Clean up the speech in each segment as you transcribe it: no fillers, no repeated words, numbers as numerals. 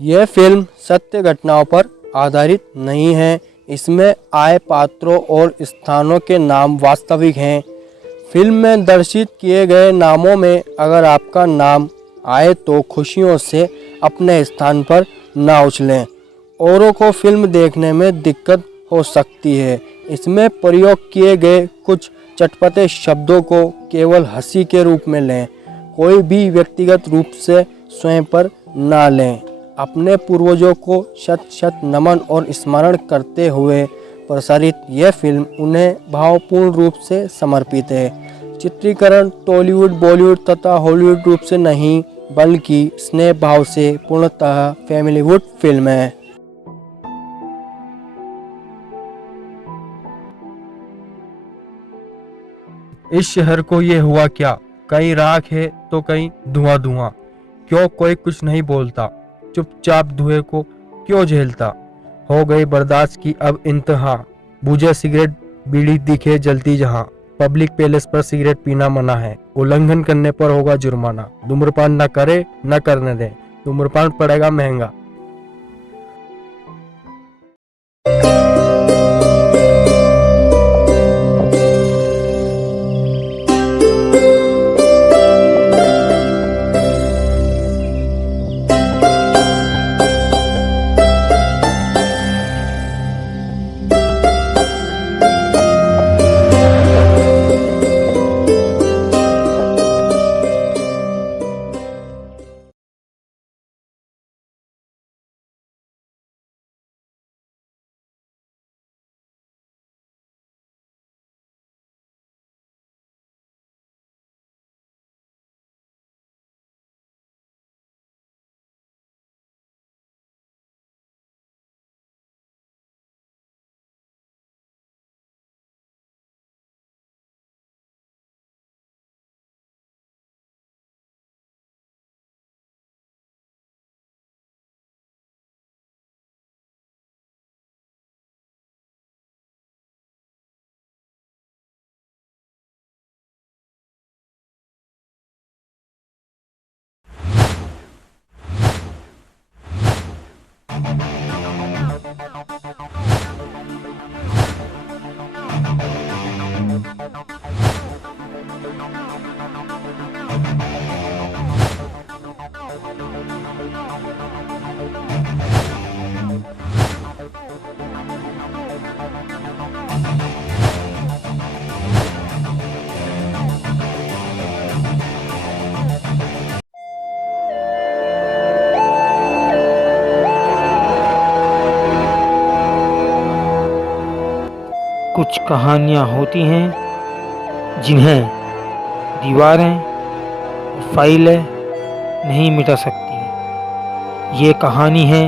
यह फिल्म सत्य घटनाओं पर आधारित नहीं है। इसमें आए पात्रों और स्थानों के नाम वास्तविक हैं। फिल्म में दर्शित किए गए नामों में अगर आपका नाम आए तो खुशियों से अपने स्थान पर ना उछलें। औरों को फिल्म देखने में दिक्कत हो सकती है। इसमें प्रयोग किए गए कुछ चटपटे शब्दों को केवल हंसी के रूप में लें। कोई भी व्यक्तिगत रूप से स्वयं पर ना लें। अपने पूर्वजों को शत शत नमन और स्मरण करते हुए प्रसारित यह फिल्म उन्हें भावपूर्ण रूप से समर्पित है। चित्रीकरण टॉलीवुड, बॉलीवुड तथा हॉलीवुड रूप से नहीं बल्कि स्नेह भाव से पूर्णतः फैमिलीवुड फिल्म है। इस शहर को ये हुआ क्या, कहीं राख है तो कहीं धुआं धुआं। क्यों कोई कुछ नहीं बोलता, चुपचाप धुएं को क्यों झेलता। हो गई बर्दाश्त की अब इंतहा, बुझे सिगरेट बीड़ी दिखे जलती जहां। पब्लिक पैलेस पर सिगरेट पीना मना है, उल्लंघन करने पर होगा जुर्माना। धूम्रपान न करे न करने दे, धूम्रपान पड़ेगा महंगा। कुछ कहानियाँ होती हैं जिन्हें दीवारें और फाइलें नहीं मिटा सकती। ये कहानी है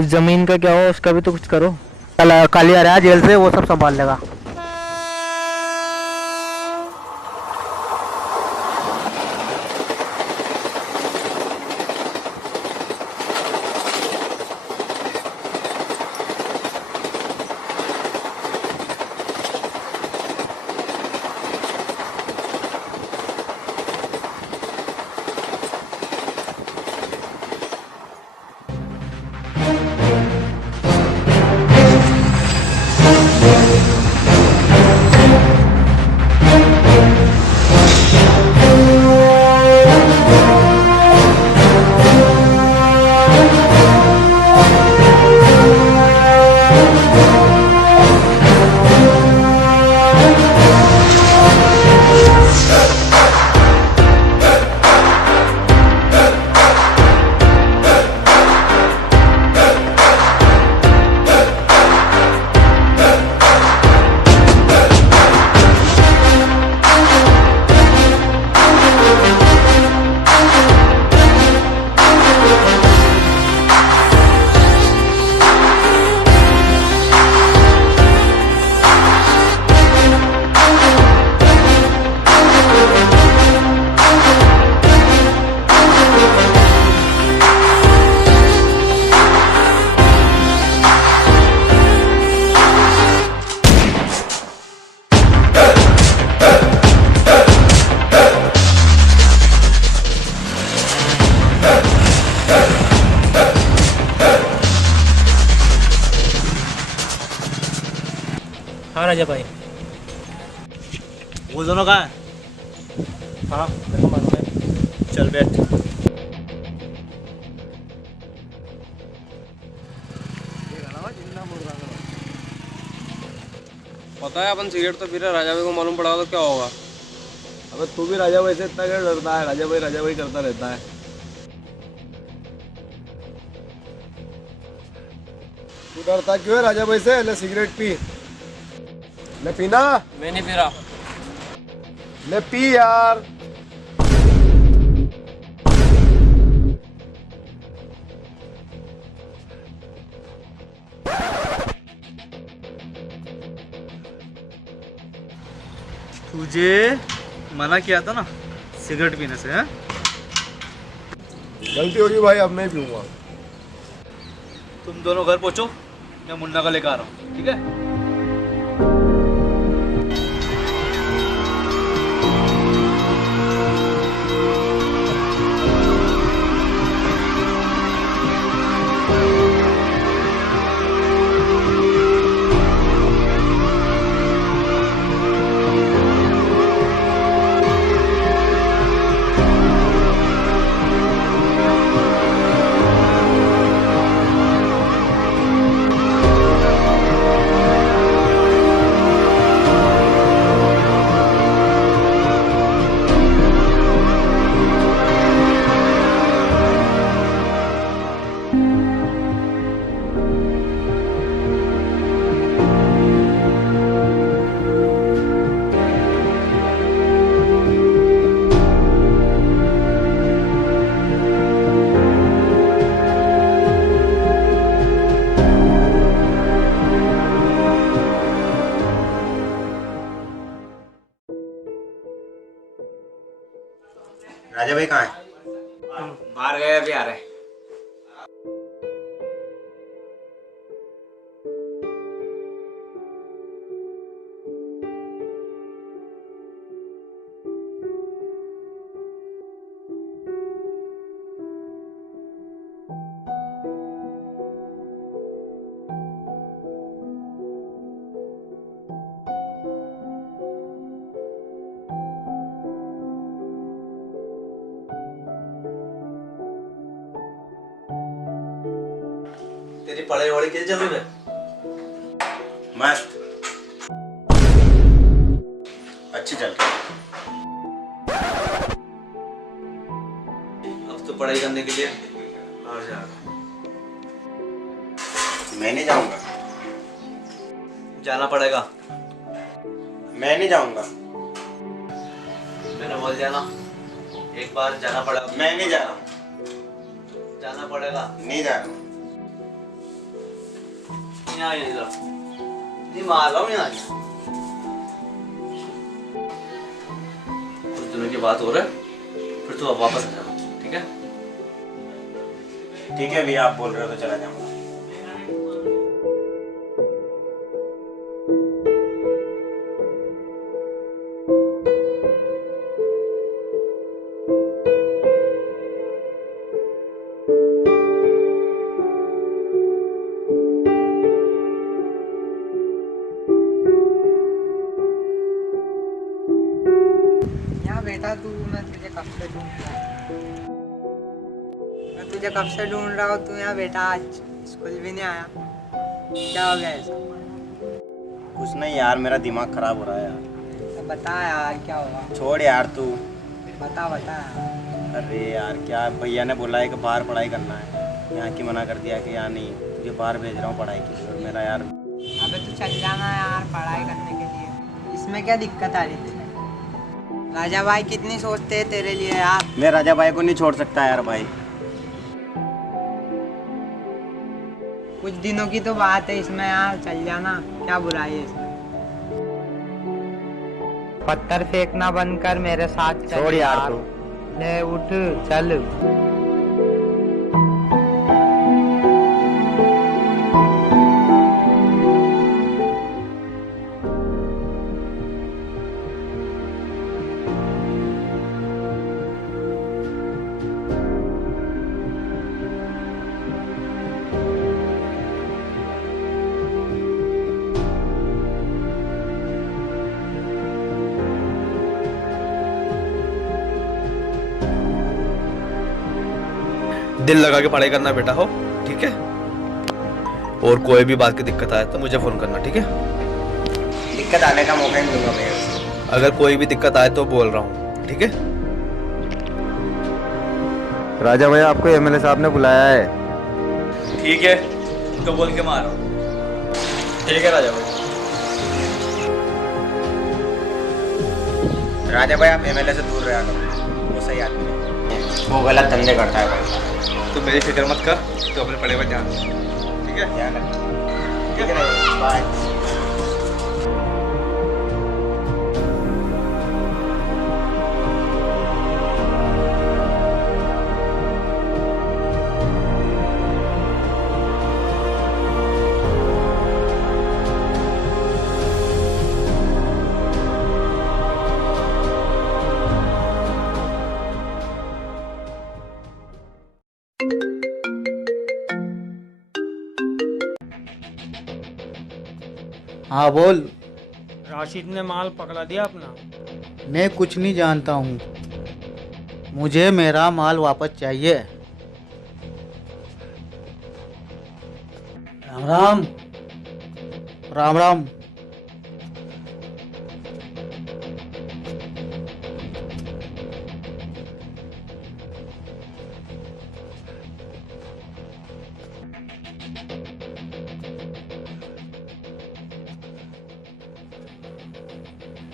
उस जमीन का क्या हुआ, उसका भी तो कुछ करो। कल काली आ रहा है जेल से, वो सब संभाल लेगा। हाँ राजा भाई। वो दोनों कहाँ हैं? हाँ मेरे को मालूम है। चल बैठ। पता है अपन सिगरेट तो पी रहे, राजा भाई को मालूम पड़ा तो क्या होगा। अबे तू भी राजा भाई से इतना क्या डरता है? राजा भाई करता रहता है। तू डरता क्यों है राजा भाई से? ले सिगरेट पी, ले पीना। मैं नहीं पी रहा। ले पी यार। तुझे मना किया था ना सिगरेट पीने से, हैं? गलती होगी भाई, अब नहीं पीऊंगा। तुम दोनों घर पहुंचो, मैं मुन्ना का लेकर आ रहा हूँ, ठीक है? राजा भाई कहाँ है? बाहर गए, अभी आ रहे हैं। तेरी पढ़ाई वढ़ाई कैसे चल रही है? मस्त, अच्छी चल रही है। अब तो पढ़ाई करने के लिए बाहर जा रहा हूँ। मैं नहीं जाऊंगा। जाना पड़ेगा। मैं नहीं जाऊंगा। मैंने बोल दिया ना, एक बार जाना पड़ेगा। मैं नहीं जा रहा हूँ। जाना पड़ेगा। नहीं जा रहा हूँ। यहाँ नहीं जरा नहीं मार रहा हूँ यहाँ कुछ दिनों की बात हो रहा है फिर तो अब वापस आ जाना ठीक है। ठीक है भैया, आप बोल रहे हो तो चला जाऊंगा। यहाँ बेटा तू, मैं तुझे कब से ढूंढ रहा हूँ। मैं तुझे कब से ढूंढ रहा हूँ। तू यहाँ बेटा आज स्कूल भी नहीं आया, क्या हो गया ऐसा? कुछ नहीं यार, मेरा दिमाग खराब हो रहा है यार। तो बता यार क्या हुआ, छोड़ यार तू। बता बता यार। अरे यार क्या, भैया ने बोला है कि बाहर पढ़ाई करना है, यहाँ की मना कर दिया कि यहाँ नहीं, तुझे बाहर भेज रहा हूँ पढ़ाई के लिए। और मेरा यार अबे तू चल जाना यार पढ़ाई करने के लिए, इसमें क्या दिक्कत आ रही थी? राजा भाई कितनी सोचते हैं तेरे लिए यार। मैं राजा भाई को नहीं छोड़ सकता यार भाई। कुछ दिनों की तो बात है इसमें यार, चल जाना, क्या बुराई है इसमें। पत्थर फेंकना बंद कर, मेरे साथ चल छोड़ यार तू। ले उठ चल। दिल लगा के पढ़ाई करना बेटा हो ठीक है। और कोई भी बात की दिक्कत आए तो मुझे फोन करना ठीक है। दिक्कत आने का मौका ही नहीं दूंगा भैया। अगर कोई भी दिक्कत आए तो बोल रहा हूँ ठीक है। राजा भाई आपको एमएलए साहब ने बुलाया है। ठीक है तो बोल के मारो। ठीक है राजा भाई। राजा भाई आप एमएलए से दूर रहा करो, वो सही आदमी है, वो गलत धंधे करता है भाई। तो मेरी फिक्र मत कर, तो अपने पढ़ाई पर ध्यान दे, ठीक है। ध्यान रखना ठीक है। बाय। हाँ बोल। राशिद ने माल पकड़ा दिया अपना। मैं कुछ नहीं जानता हूँ, मुझे मेरा माल वापस चाहिए। राम राम। राम राम।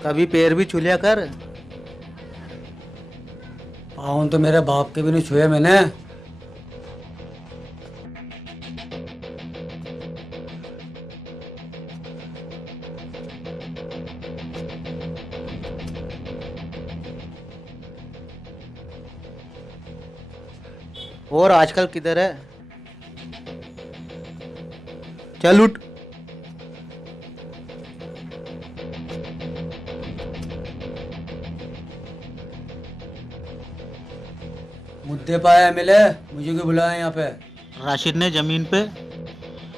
कभी पैर भी छू लिया कर। पाँव तो मेरे बाप के भी नहीं छुए मैंने। और आजकल किधर है? चल उठ। मुद्दे पाया मिले, मुझे क्यों बुलाया यहाँ पे? राशिद ने जमीन पे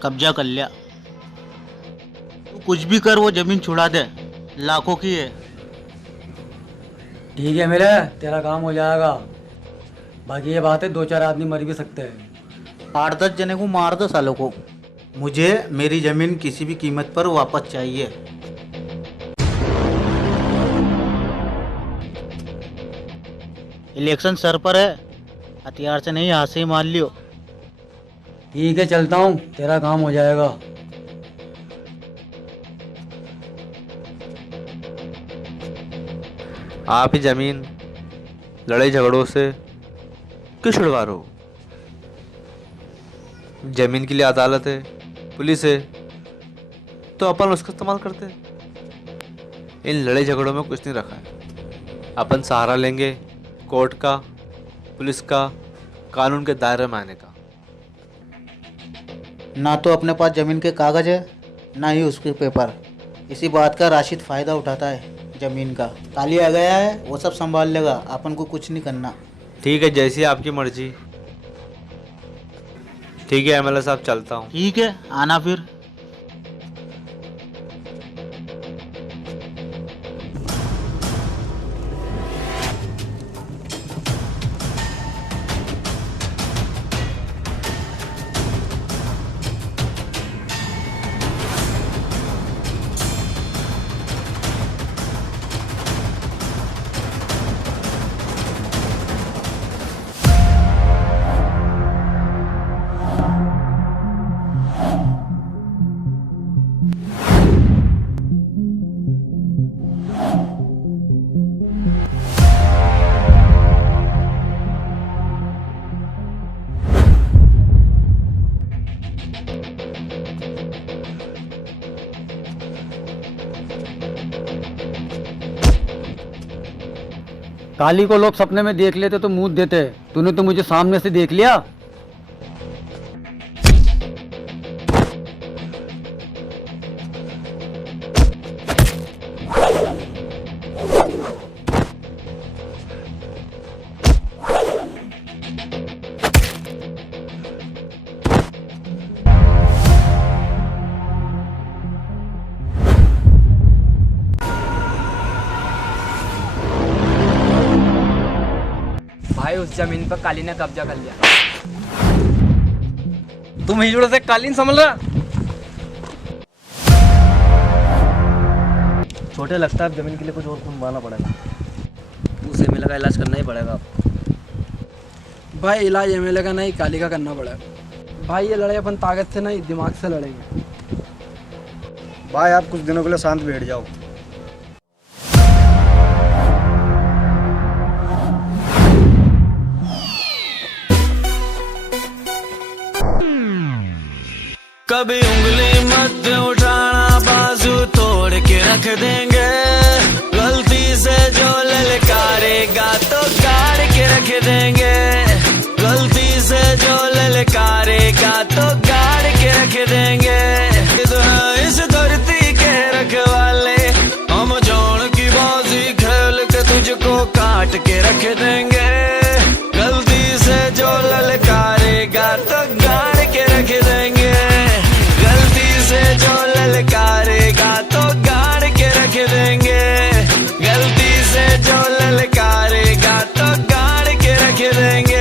कब्जा कर लिया। तू कुछ भी कर, वो जमीन छुड़ा दे, लाखों की है। ठीक है मेरे, तेरा काम हो जाएगा। बाकी ये बात है, 2-4 आदमी मर भी सकते हैं। 8-10 जने को मार दो सालों को। मुझे मेरी जमीन किसी भी कीमत पर वापस चाहिए। इलेक्शन सर पर है, हथियार से नहीं हाथ से ही मार लियो। ठीक है चलता हूँ, तेरा काम हो जाएगा। आप ही जमीन लड़ाई झगड़ों से क्यों छुड़वा रहे हो? जमीन के लिए अदालत है, पुलिस है, तो अपन उसका इस्तेमाल करते हैं। इन लड़ाई झगड़ों में कुछ नहीं रखा है। अपन सहारा लेंगे कोर्ट का, पुलिस का, कानून के दायरे में आने का। ना तो अपने पास ज़मीन के कागज़ है, ना ही उसके पेपर। इसी बात का राशिद फ़ायदा उठाता है ज़मीन का। काली आ गया है, वो सब संभाल लेगा, अपन को कुछ नहीं करना। ठीक है, जैसी आपकी मर्जी। ठीक है एमएलए साहब, चलता हूँ। ठीक है, आना फिर। काली को लोग सपने में देख लेते तो मुंह देते, तूने तो मुझे सामने से देख लिया। भाई उस जमीन पर काली ने कब्जा कर लिया। तुम हिजड़े से कालीन संभल रहा। छोटे लगता है जमीन के लिए कुछ और बनवाना पड़ेगा। उसे एमएलए का इलाज करना ही पड़ेगा आपको। भाई इलाज एमएलए का नहीं, काली का करना पड़ेगा। भाई ये लड़ाई अपन ताकत से नहीं, दिमाग से लड़ेंगे। भाई आप कुछ दिनों के लिए शांत बैठ जाओ। कभी उंगली मत उठाना, बाजू तोड़ के रख देंगे। गलती से जो ललकारेगा तो गाड़ के रख देंगे। गलती से जो ललकारेगा तो गाड़ के रख देंगे। इस धरती के रखवाले हम जान की बाजी खेल के तुझको काट के रख देंगे। गलती से जो ललकारेगा तो गाड़ के रख देंगे। से जो ललकारेगा तो गाड़ के रख देंगे। गलती से जो ललकारेगा तो गाड़ के रख देंगे।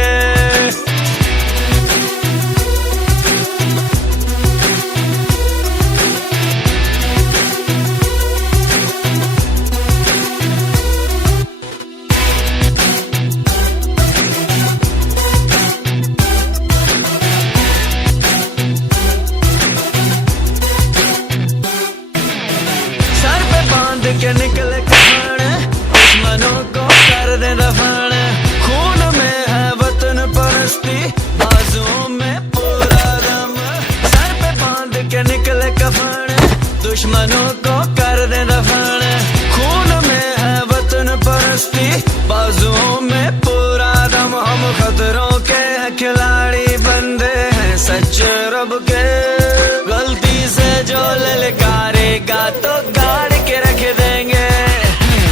के निकले कफन, दुश्मनों को कर दे दफन। खून में है वतन परस्ती, बाजुओं में पूरा दम। सर पे बांध के निकले कफन, दुश्मनों को कर दे दफन। खून में है वतन परस्ती, बाजुओं में पूरा दम। हम खतरों के खिलाड़ी बंदे हैं सच्चे रब के। गलती से जो ललकारेगा तो गाड़ के रख देंगे।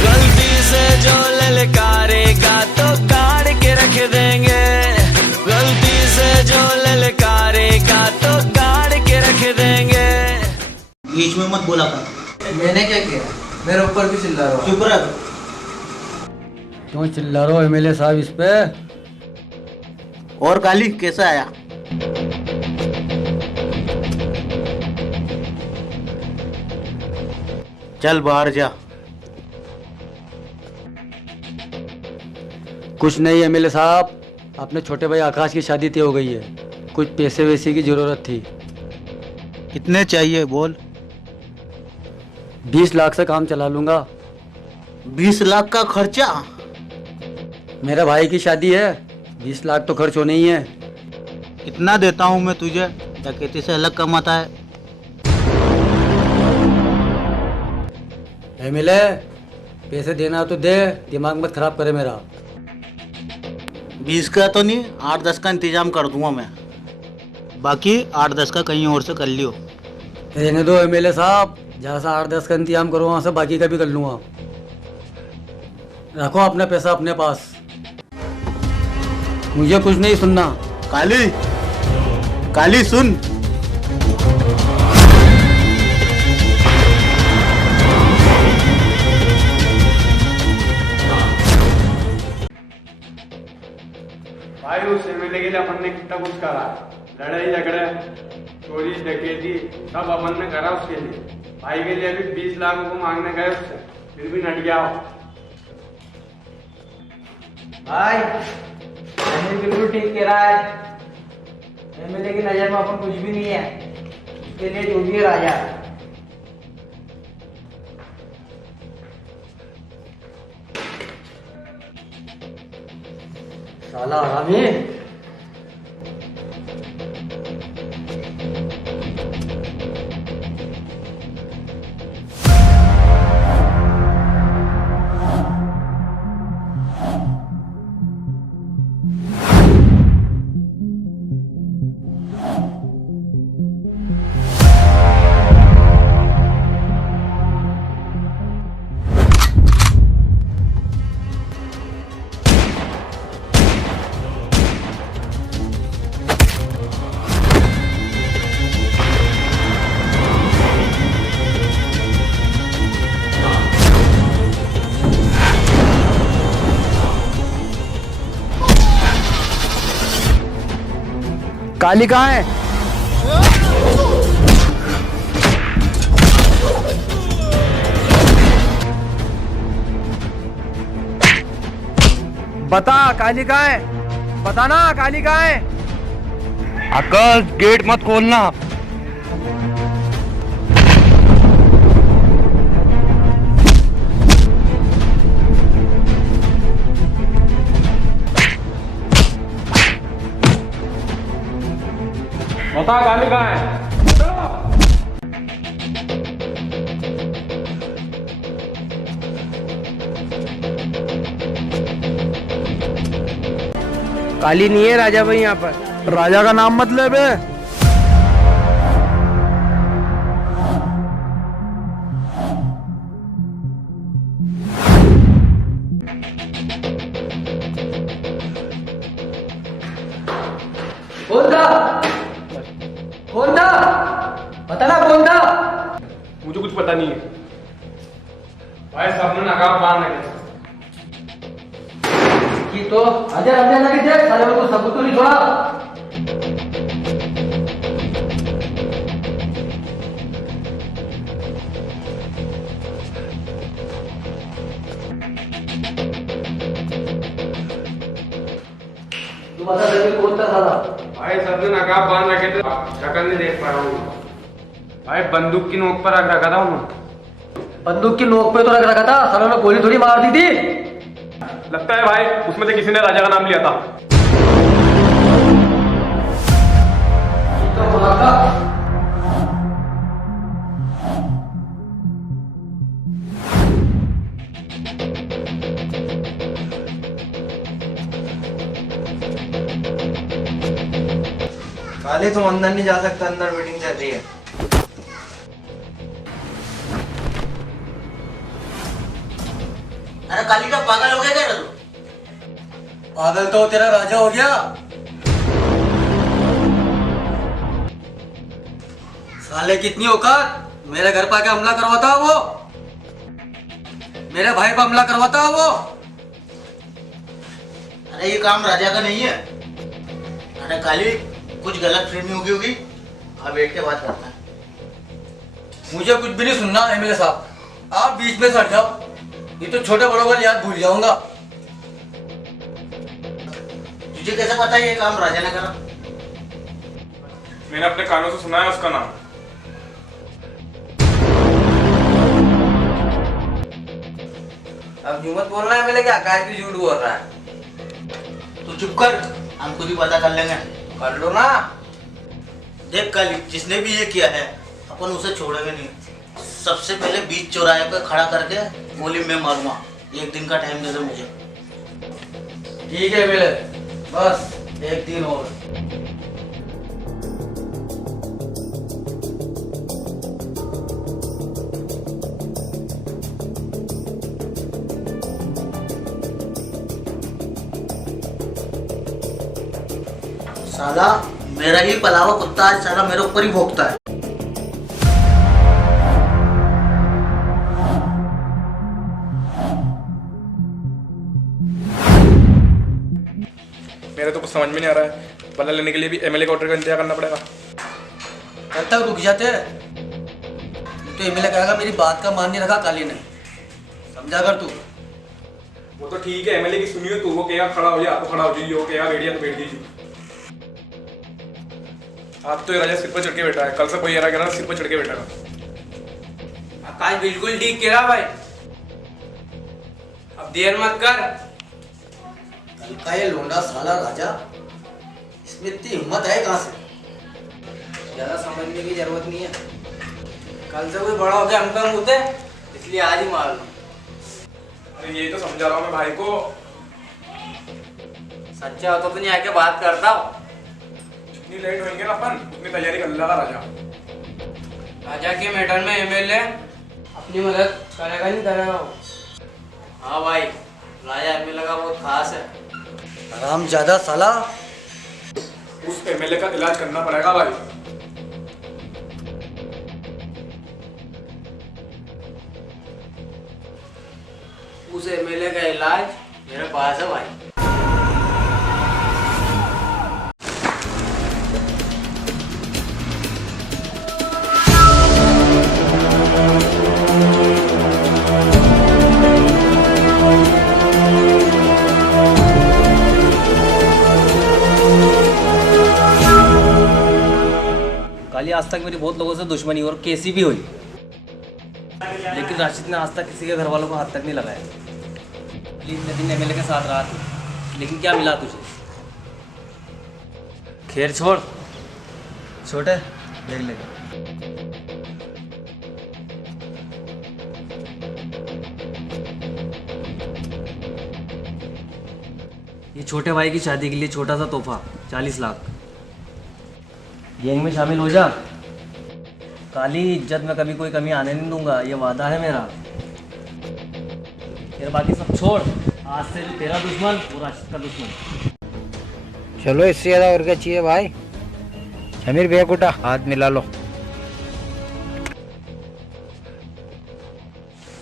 गलती से जो ललकारेगा तो गाड़ के रख देंगे। गलती से जो ललकारेगा तो गाड़ के रख देंगे। बीच में मत बोला कर। मैंने क्या किया? मेरे ऊपर भी चिल्ला रहा। चुप रह। क्यों चिल्ला रहे हो एमएलए साहब इस पे? और काली कैसा आया? चल बाहर जा। कुछ नहीं एमएलए साहब, अपने छोटे भाई आकाश की शादी तय हो गई है। कुछ पैसे वैसे की जरूरत थी। कितने चाहिए बोल। 20 लाख से काम चला लूंगा। 20 लाख का खर्चा? मेरा भाई की शादी है, 20 लाख तो खर्च होने ही है। कितना देता हूँ मैं तुझे? डकैती से अलग कमाता है। एमएलए पैसे देना तो दे, दिमाग मत खराब करे मेरा। 20 का तो नहीं, 8-10 का इंतजाम कर दूंगा मैं, बाकी 8-10 का कहीं और से कर लियो। रहने दो एमएलए साहब, जहाँ से 8-10 का इंतजाम करो वहाँ से बाकी का भी कर लूँगा। रखो अपना पैसा अपने पास, मुझे कुछ नहीं सुनना। काली, काली सुन। भाई उस एमएलए के लिए अपन ने कितना कुछ करा, लड़ाई झगड़े, चोरी डकैती सब अपन ने करा उसके लिए। भाई के लिए भी 20 लाख को मांगने गए उससे, फिर भी नट गया। भाई एमएलए बिल्कुल ठीक कह रहा है। एमएलए की नजर में अपन कुछ भी नहीं है, उसके लिए जो भी है राजा। साला हरामी। काली कहाँ है? बता काली कहाँ है? बताना काली कहाँ है? आकाश गेट मत खोलना। बता काली कहाँ है? काली नहीं है राजा भाई यहाँ पर। राजा का नाम मत ले बे। कौन था? कौन था? पता ना कौन था? मुझे कुछ पता नहीं है भाई, सबने नकाब बांध रखे कि तो अजय रमजान ना किसे सारे में कुछ सबूत तो नहीं छोड़ा। तू बता दे कौन था साला? भाई, सबने नकाब बांध रखे थे, शक्ल नहीं देख पा रहा हूँ भाई। बंदूक की नोक पर रख रखा था उन्होंने। बंदूक की नोक पे तो रख रखा था, सालों ने गोली थोड़ी मार दी थी। लगता है भाई उसमें से किसी ने राजा का नाम लिया था। काली तुम अंदर नहीं जा सकता, अंदर मीटिंग चल रही है। अरे काली का पागल हो गया क्या तू? पागल तो तेरा राजा हो गया। साले कितनी औकात, मेरे घर पर आके हमला करवाता है वो, मेरे भाई पर हमला करवाता है वो। अरे ये काम राजा का नहीं है। अरे काली कुछ गलत फहमी होगी होगी, अब बैठ के बात करते हैं। मुझे कुछ भी नहीं सुनना एमएलए साहब, आप बीच में से हट जाओ, ये तो छोटे बड़ों का याद भूल जाऊंगा। तुझे कैसे पता ये काम राजा ने करा? मैंने अपने कानों से सुना है उसका नाम। अब झूमत बोलना है मेरे, क्या काय की झूठ बोल रहा है? तू चुप कर, हम खुद ही पता कर लेंगे। कर लो ना। देख काली, जिसने भी ये किया है अपन उसे छोड़ेंगे नहीं, सबसे पहले बीच चौराहे पे खड़ा करके गोली में मारूंगा। 1 दिन का टाइम दे दो मुझे। ठीक है मेरे, बस 1 दिन और। साला मेरा ही पला हुआ कुत्ता आज साला मेरे ऊपर ही भोंकता है। मेरे तो कुछ समझ में नहीं आ रहा है। बदला लेने के लिए भी एमएलए का ऑर्डर का इंतजार करना पड़ेगा। कल तक रुक जाते, तो एमएलए कहेगा मेरी बात का मान नहीं रखा काली ने, समझा कर तू। वो तो ठीक है, एमएलए की सुनियो तू, वो कहेगा खड़ा हो जा तो खड़ा हो जाइए, वो कहेगा बैठ जा तो बैठ दीजिए। आप तो ये राजा सिर पर चढ़ के बैठा है, कल से कोई कह रहा सिर पर चढ़ के बैठा। आकाश बिल्कुल ठीक कह रहा भाई, अब देर मत कर। कल का ये लोंडा साला राजा, इसमें इतनी हिम्मत है कहाँ से? ज्यादा समझने की जरूरत नहीं है, कल से कोई बड़ा हो गया हमका मुँह थे, इसलिए आज ही मार लो। अरे ये तो समझा रहा हूँ मैं भाई को। सच्चा होता तो नहीं आके बात करता हो। जितनी लेट होंगे ना अपन उतनी तैयारी कर लेगा राजा। राजा के मैटर में एमएलए अपनी मदद करेगा नहीं करेगा वो। हाँ भाई, राजा एमएलए का बहुत खास है। आराम ज्यादा साला, उस एमएलए का इलाज करना पड़ेगा भाई। उस एमएलए का इलाज मेरे पास है भाई। काली आज तक मेरी बहुत लोगों से दुश्मनी और कैसी भी हुई, लेकिन राशिद ने आज तक किसी के घर वालों को हाथ तक नहीं लगाया। इतने दिन एमएलए के साथ रहा था, लेकिन क्या मिला तुझे? खैर छोड़, छोटे देख ले। ये छोटे भाई की शादी के लिए छोटा सा तोहफा 40 लाख। गैंग में शामिल हो जा। काली इज्जत में कभी कोई कमी आने नहीं दूंगा, ये वादा है मेरा। फिर बाकी सब छोड़, आज से तेरा दुश्मन और राशिद का दुश्मन। चलो इससे ज्यादा और क्या चाहिए भाई। समीर भैया कुटा हाथ मिला लो।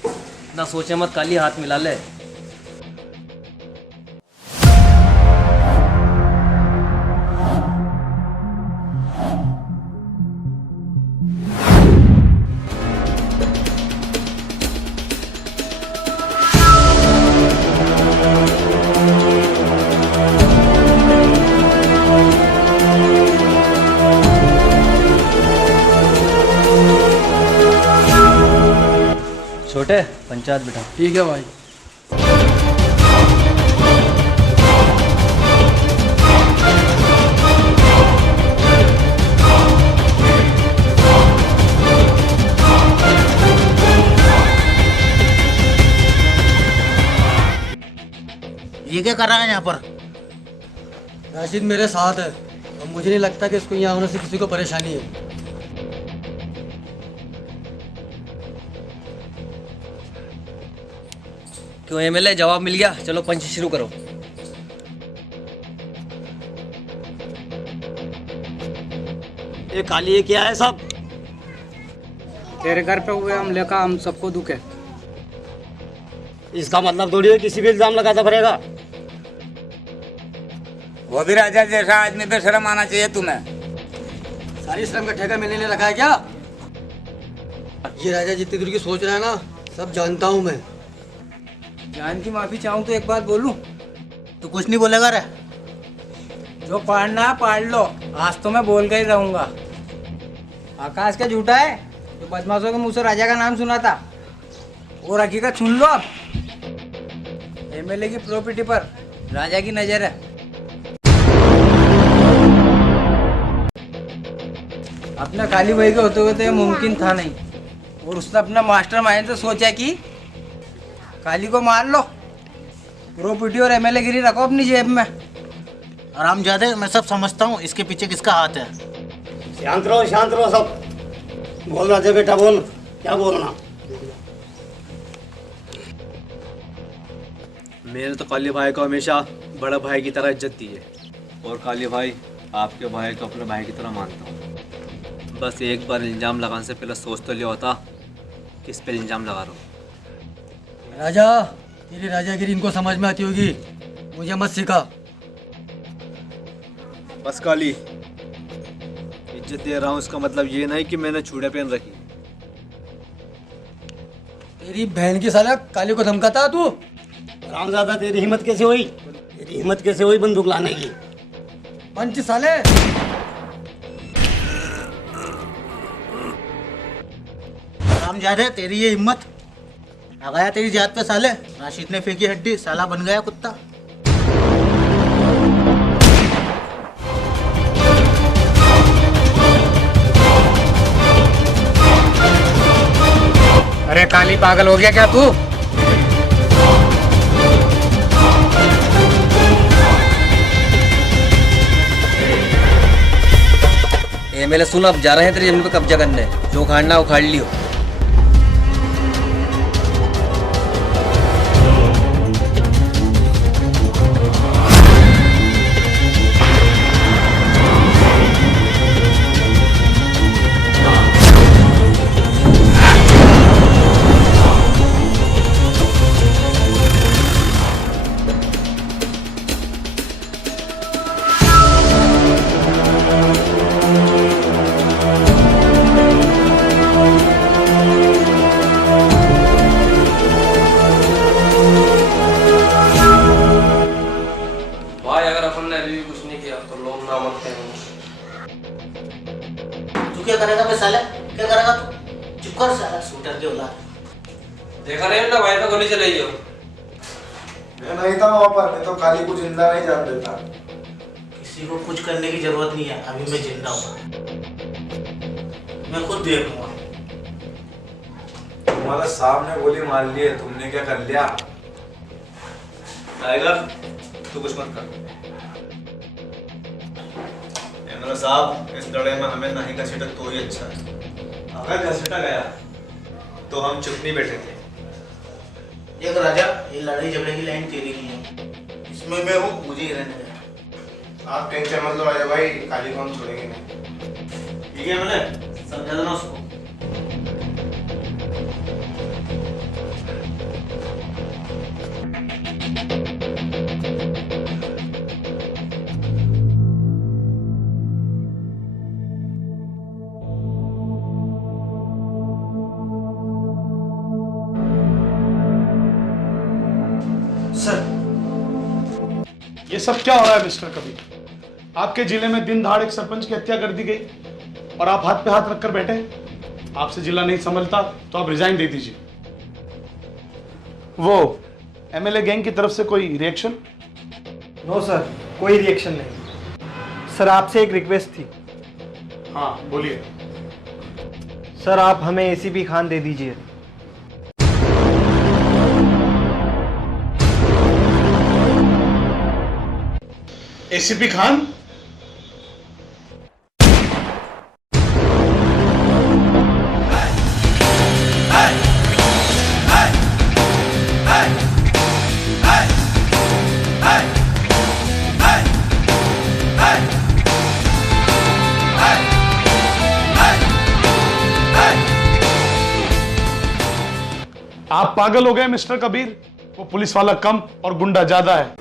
इतना सोचे मत काली, हाथ मिला ले। छोटे पंचायत बिठा। ठीक है भाई। ये क्या कर रहा है यहाँ पर? राशिद मेरे साथ है और मुझे नहीं लगता कि इसको यहाँ होने से किसी को परेशानी है। क्यों एमएलए, जवाब मिल गया? चलो पंच शुरू करो। ये काली ये क्या है सब? तेरे घर पे हुए हमले का हम सबको दुख है। इसका मतलब थोड़ी है किसी भी इल्जाम लगाता फिरेगा। वो भी राजा जैसा आदमी पे शर्म आना चाहिए तुम्हें। सारी श्रम का ठेका मैंने ने रखा है क्या? ये राजा जितनी दूर की सोच रहा है ना, सब जानता हूँ मैं। जान की माफी चाहूँ तो एक बात बोलूं? तू कुछ नहीं बोलेगा रे? जो पढ़ना है पढ़ लो, आज तो मैं बोल कर ही रहूंगा। आकाश का झूठा है जो बदमाशों के मुंह से राजा का नाम सुना था, और हकीकत सुन लो। अब एमएलए की प्रॉपर्टी पर राजा की नजर है। अपना काली भाई के होते हुए तो ये मुमकिन था नहीं, और उसने अपना मास्टर माइंड से सोचा कि काली को मार लो, प्रॉपर्टी और एमएलए गिरी रखो अपनी जेब में। आराम ज्यादा, मैं सब समझता हूँ इसके पीछे किसका हाथ है। शांत रहो सब। बोल राजा बेटा, बोल क्या बोलना। मेरे तो काली भाई को हमेशा बड़ा भाई की तरह इज्जत दी है, और काली भाई आपके भाई को अपने भाई की तरह मानता हूँ। बस एक बार इल्ज़ाम लगाने से पहले सोच तो लिया होता किस पे इल्ज़ाम लगा रहा हूँ। राजा, तेरी राजागिरी इनको समझ में आती होगी, मुझे मत सिखा। बस काली, इज्जत दे रहा हूँ इसका मतलब ये नहीं कि मैंने चूड़े पहन रखी। तेरी बहन की साला काली को धमकाता तू। रामजादा, तेरी हिम्मत कैसे हुई बंदूक लाने की? पंच साले। आराम ज्यादा, तेरी ये हिम्मत आ गया तेरी जात पे साले। राशिद ने फेंकी हड्डी, साला बन गया कुत्ता। अरे काली, पागल हो गया क्या तू? एमएलए सुन, अब जा रहे हैं तेरी जमीन पे कब्जा करने, जो उखाड़ना उखाड़ लियो। भाई अगर अपन ने अभी भी कुछ नहीं किया तो लोग ना मरते हैं। तू क्या करेगा बे साले, क्या करेगा तू? चुप कर साला, शूटर के औलाद। देखा नहीं ना भाई पे गोली चलाई हो। मैं नहीं था वहाँ पर, मैं तो काली को जिंदा नहीं जान देता। किसी को कुछ करने की जरूरत नहीं है, अभी मैं जिंदा हूँ, मैं खुद देखूंगा। तुम्हारे सामने गोली मार ली है, तुमने क्या कर लिया? टाइगर, तू कुछ मत कर। एमएलए साहब, इस लड़ाई में हमें नहीं घसीटा तो ही अच्छा है। अगर घसीटा गया तो हम चुप नहीं बैठे थे। देख राजा, ये लड़ाई झगड़े की लाइन तेरी नहीं है, इसमें मैं हूँ, मुझे ही रहने दे। आप टेंशन मत लो राजा भाई, काली को हम छोड़ेंगे नहीं। ठीक है एमएलए, समझा देना उसको। ये सब क्या हो रहा है मिस्टर कबीर? आपके जिले में दिन दहाड़ एक सरपंच की हत्या कर दी गई और आप हाथ पे हाथ रखकर बैठे हैं। आपसे जिला नहीं संभलता तो आप रिजाइन दे दीजिए। वो एमएलए गैंग की तरफ से कोई रिएक्शन? नो सर, कोई रिएक्शन नहीं। सर, आपसे एक रिक्वेस्ट थी। हाँ बोलिए। सर, आप हमें एसीपी खान दे दीजिए। एसीपी खान? आप पागल हो गए मिस्टर कबीर? वो पुलिस वाला कम और गुंडा ज्यादा है।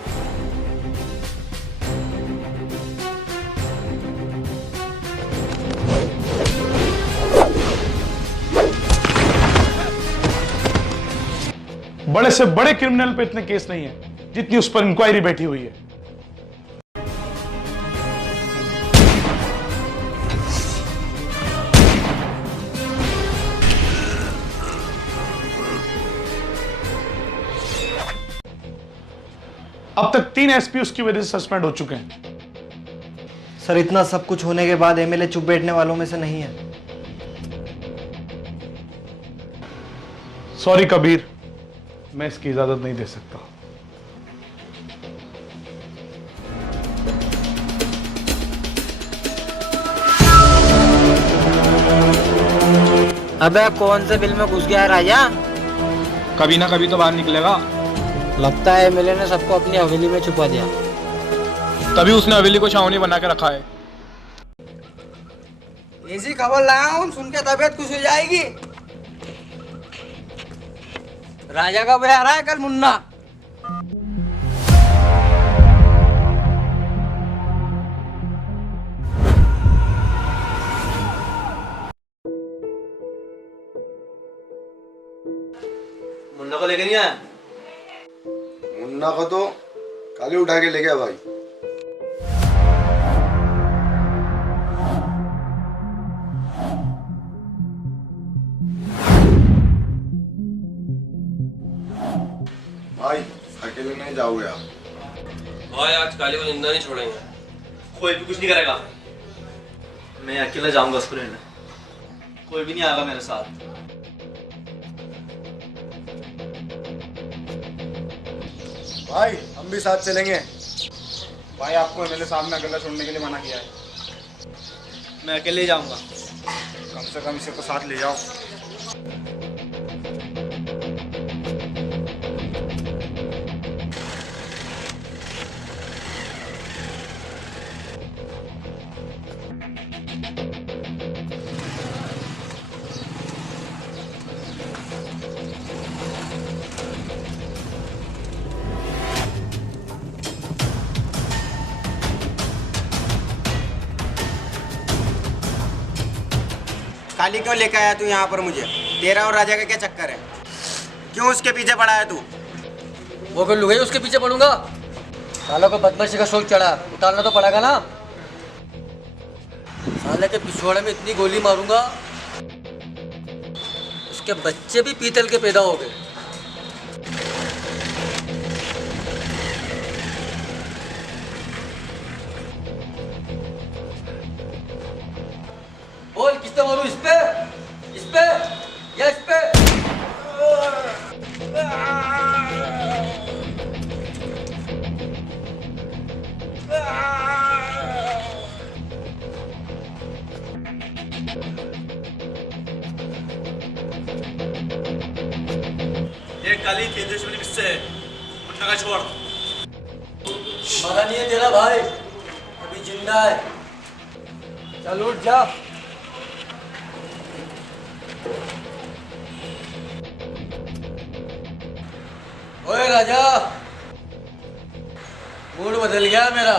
बड़े से बड़े क्रिमिनल पे इतने केस नहीं है जितनी उस पर इंक्वायरी बैठी हुई है। अब तक 3 एसपी उसकी वजह से सस्पेंड हो चुके हैं। सर, इतना सब कुछ होने के बाद एमएलए चुप बैठने वालों में से नहीं है। सॉरी कबीर, मैं इसकी इजाजत नहीं दे सकता। अबे कौन से बिल में घुस गया है राजा? कभी ना कभी तो बाहर निकलेगा। लगता है एमएलए ने सबको अपनी हवेली में छुपा दिया। तभी उसने हवेली को छावनी बना के रखा है। ऐसी खबर लाया हूँ, सुन के तबीयत खुश हो जाएगी। राजा का भाई आ रहा है कल मुन्ना। मुन्ना को लेके नहीं आया? मुन्ना को तो काली उठा के ले गया भाई। भाई अकेले नहीं जाओगे आप? भाई आज काली को जिंदा नहीं छोड़ेंगे। कोई भी कुछ नहीं करेगा। मैं अकेला जाऊंगा उसको लेने। कोई भी नहीं आएगा मेरे साथ। भाई हम भी साथ चलेंगे। भाई आपको एमएलए साहब ने अकेला छोड़ने के लिए मना किया है। मैं अकेले ही जाऊंगा। कम से कम इसे तो साथ ले जाओ। काली क्यों लेकर आया तू यहाँ पर मुझे? तेरा और राजा का क्या चक्कर है? क्यों उसके पीछे पड़ा है तू? वो कर लुगाई उसके पीछे पड़ूंगा? सालों को बदमाशी का शौक चढ़ा, उतारना तो पड़ेगा ना। साले के पिछवाड़े में इतनी गोली मारूंगा उसके बच्चे भी पीतल के पैदा हो गए। बोल किसने मारू? इस पे या इस पे? ये काली तेरी दुश्मनी किससे है? मुन्ना का छोड़। मरा नहीं है तेरा भाई, अभी जिंदा है। चल उठ जा। ओए राजा, मूड बदल गया मेरा।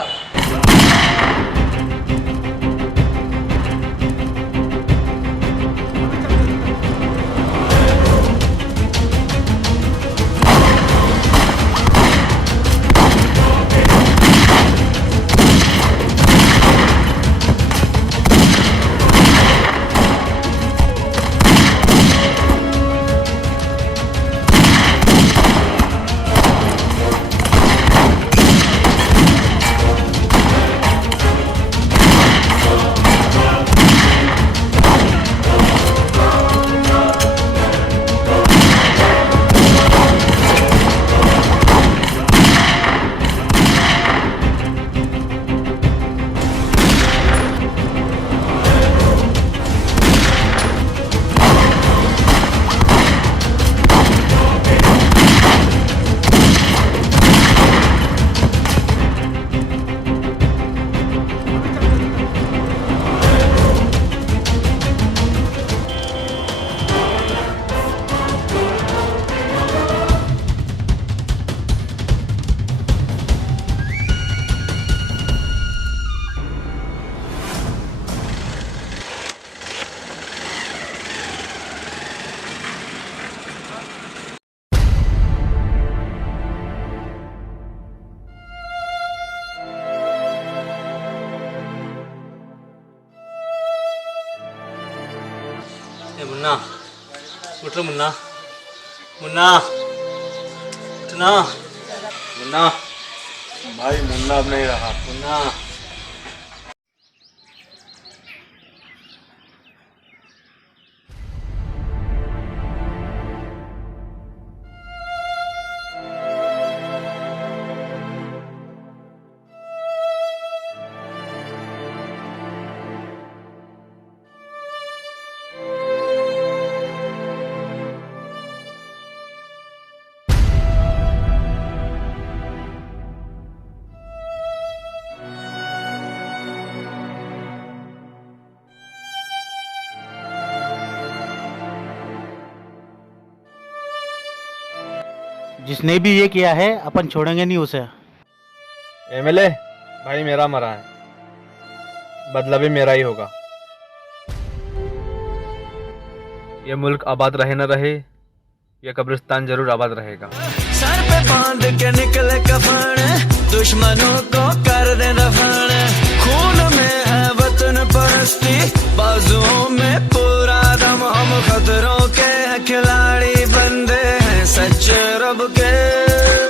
मुन्ना उठ मुन्ना, मुन्ना उठना। मुन्ना भाई मुन्ना अब नहीं रहा। मुन्ना जिसने भी ये किया है अपन छोड़ेंगे नहीं उसे। एमएलए भाई मेरा मरा है, बदला भी मेरा ही होगा। ये मुल्क आबाद रहे न रहे, ये कब्रिस्तान जरूर आबाद रहेगा। सर पे बांध के निकले कफन, दुश्मनों को कर दे दफन। खून में है वतन परस्ती, बाजुओं में पूरा दम। हम खतरों के हैं खिलाड़ी, बंदे हैं सच्चे रब के।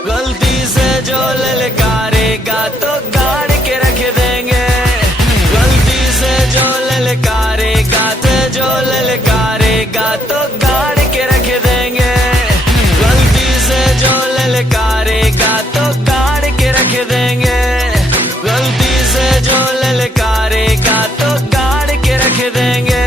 गलती से जो ललकारेगा तो गाड़ के रख देंगे। गलती से जो ललकारेगा तो गाड़ के रख देंगे। गलती से जो ललकारेगा तो गाड़ के रख देंगे। गलती से जो ललकारेगा तो गाड़ के रख देंगे।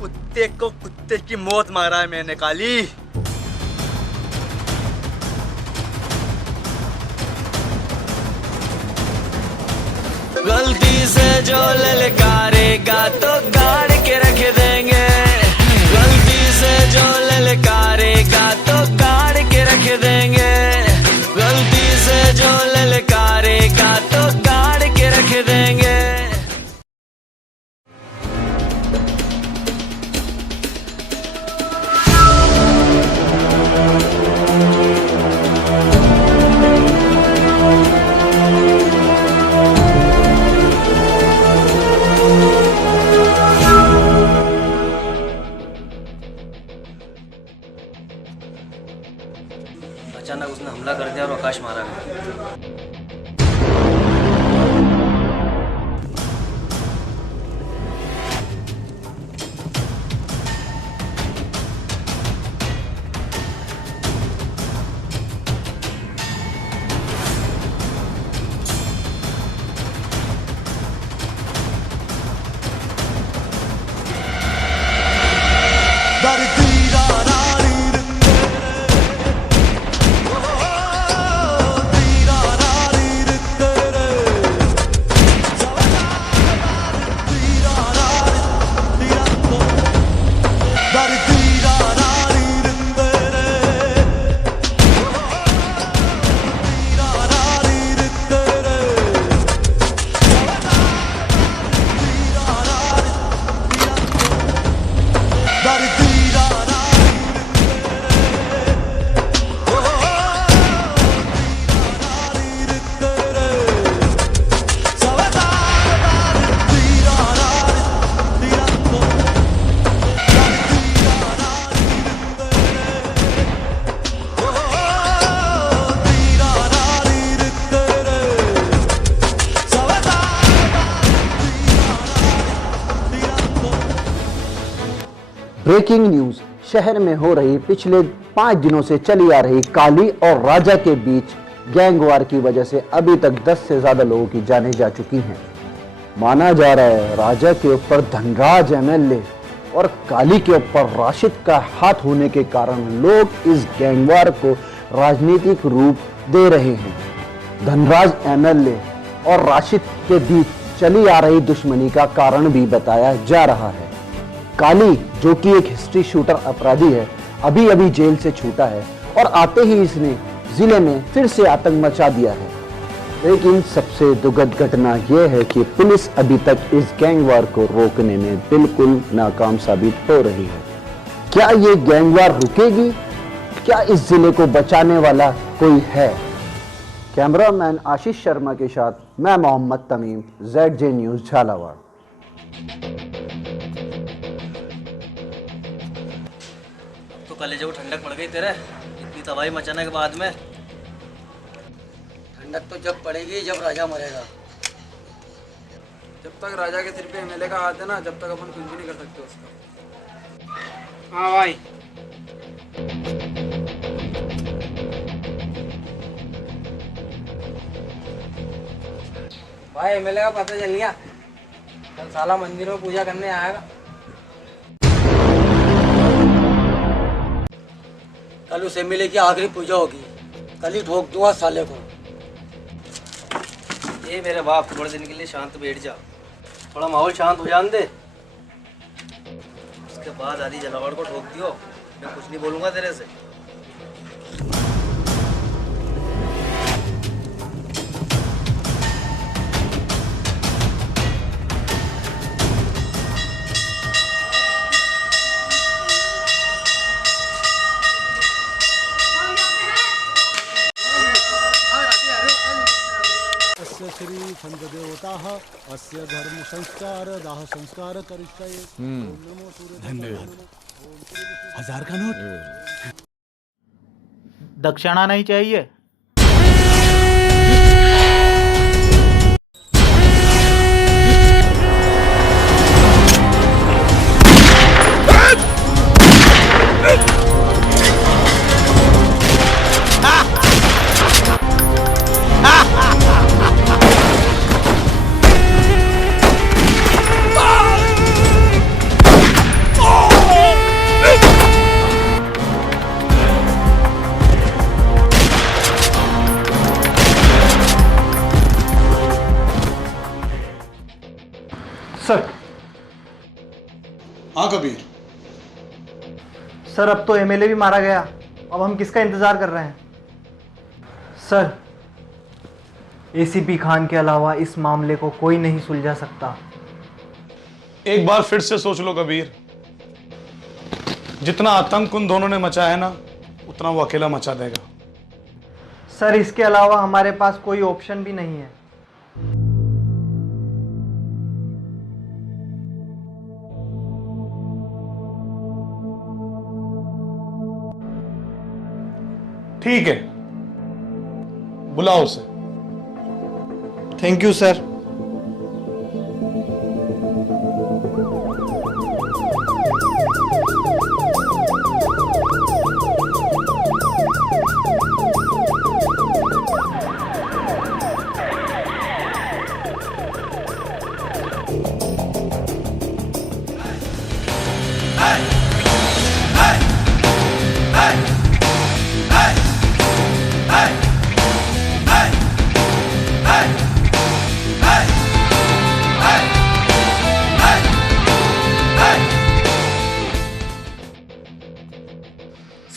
कुत्ते को कुत्ते की मौत मारा है मैंने काली। गलती से जो ललकारेगा तो गाड़ के रख देंगे। गलती से जो ललकारेगा तो गाड़ के रख देंगे। गलती से जो ललकारेगा तो गाड़ के रख देंगे। ब्रेकिंग न्यूज, शहर में हो रही पिछले 5 दिनों से चली आ रही काली और राजा के बीच गैंगवार की वजह से अभी तक 10 से ज्यादा लोगों की जानें जा चुकी हैं। माना जा रहा है राजा के ऊपर धनराज एमएलए और काली के ऊपर राशिद का हाथ होने के कारण लोग इस गैंगवार को राजनीतिक रूप दे रहे हैं। धनराज एमएलए और राशिद के बीच चली आ रही दुश्मनी का कारण भी बताया जा रहा है। काली, जो कि एक हिस्ट्री शूटर अपराधी है, अभी अभी जेल से छूटा है और आते ही इसने जिले में फिर से आतंक मचा दिया है। लेकिन सबसे दुखद घटना यह है कि पुलिस अभी तक इस गैंगवार को रोकने में बिल्कुल नाकाम साबित हो रही है। क्या ये गैंगवार रुकेगी? क्या इस जिले को बचाने वाला कोई है? कैमरामैन आशीष शर्मा के साथ मैं मोहम्मद तमीम, ZJ न्यूज़ झालावाड़। तो कलेजे को ठंडक पड़ गई तेरे इतनी तबाही मचाने के बाद में। ठंडक तो जब पड़ेगी जब राजा मरेगा। जब तक राजा के सिर पे एमएलए का हाथ है ना, जब तक अपन कुछ भी नहीं कर सकते उसका। हाँ भाई। भाई एमएलए का पता चल गया, कल साला मंदिर में पूजा करने आएगा। कल उस एमएलए की आखिरी पूजा होगी, कल ही ठोक दूंगा साले को। ये मेरे बाप, थोड़े दिन के लिए शांत बैठ जा, थोड़ा माहौल शांत हो जाने दे, उसके बाद आदि जलावड़ को ठोक दियो। मैं कुछ नहीं बोलूंगा तेरे से। श्री खंडदेवताः अस्य धर्म संस्कार दाह संस्कार करिष्ये। धन्यवाद। 1000 का नोट। दक्षिणा नहीं चाहिए? सर। हाँ कबीर। सर, अब तो एमएलए भी मारा गया, अब हम किसका इंतजार कर रहे हैं? सर, एसीपी खान के अलावा इस मामले को कोई नहीं सुलझा सकता। एक बार फिर से सोच लो कबीर, जितना आतंक उन दोनों ने मचाया है ना, उतना वो अकेला मचा देगा। सर, इसके अलावा हमारे पास कोई ऑप्शन भी नहीं है। ठीक है, बुलाओ उसे। Thank you sir.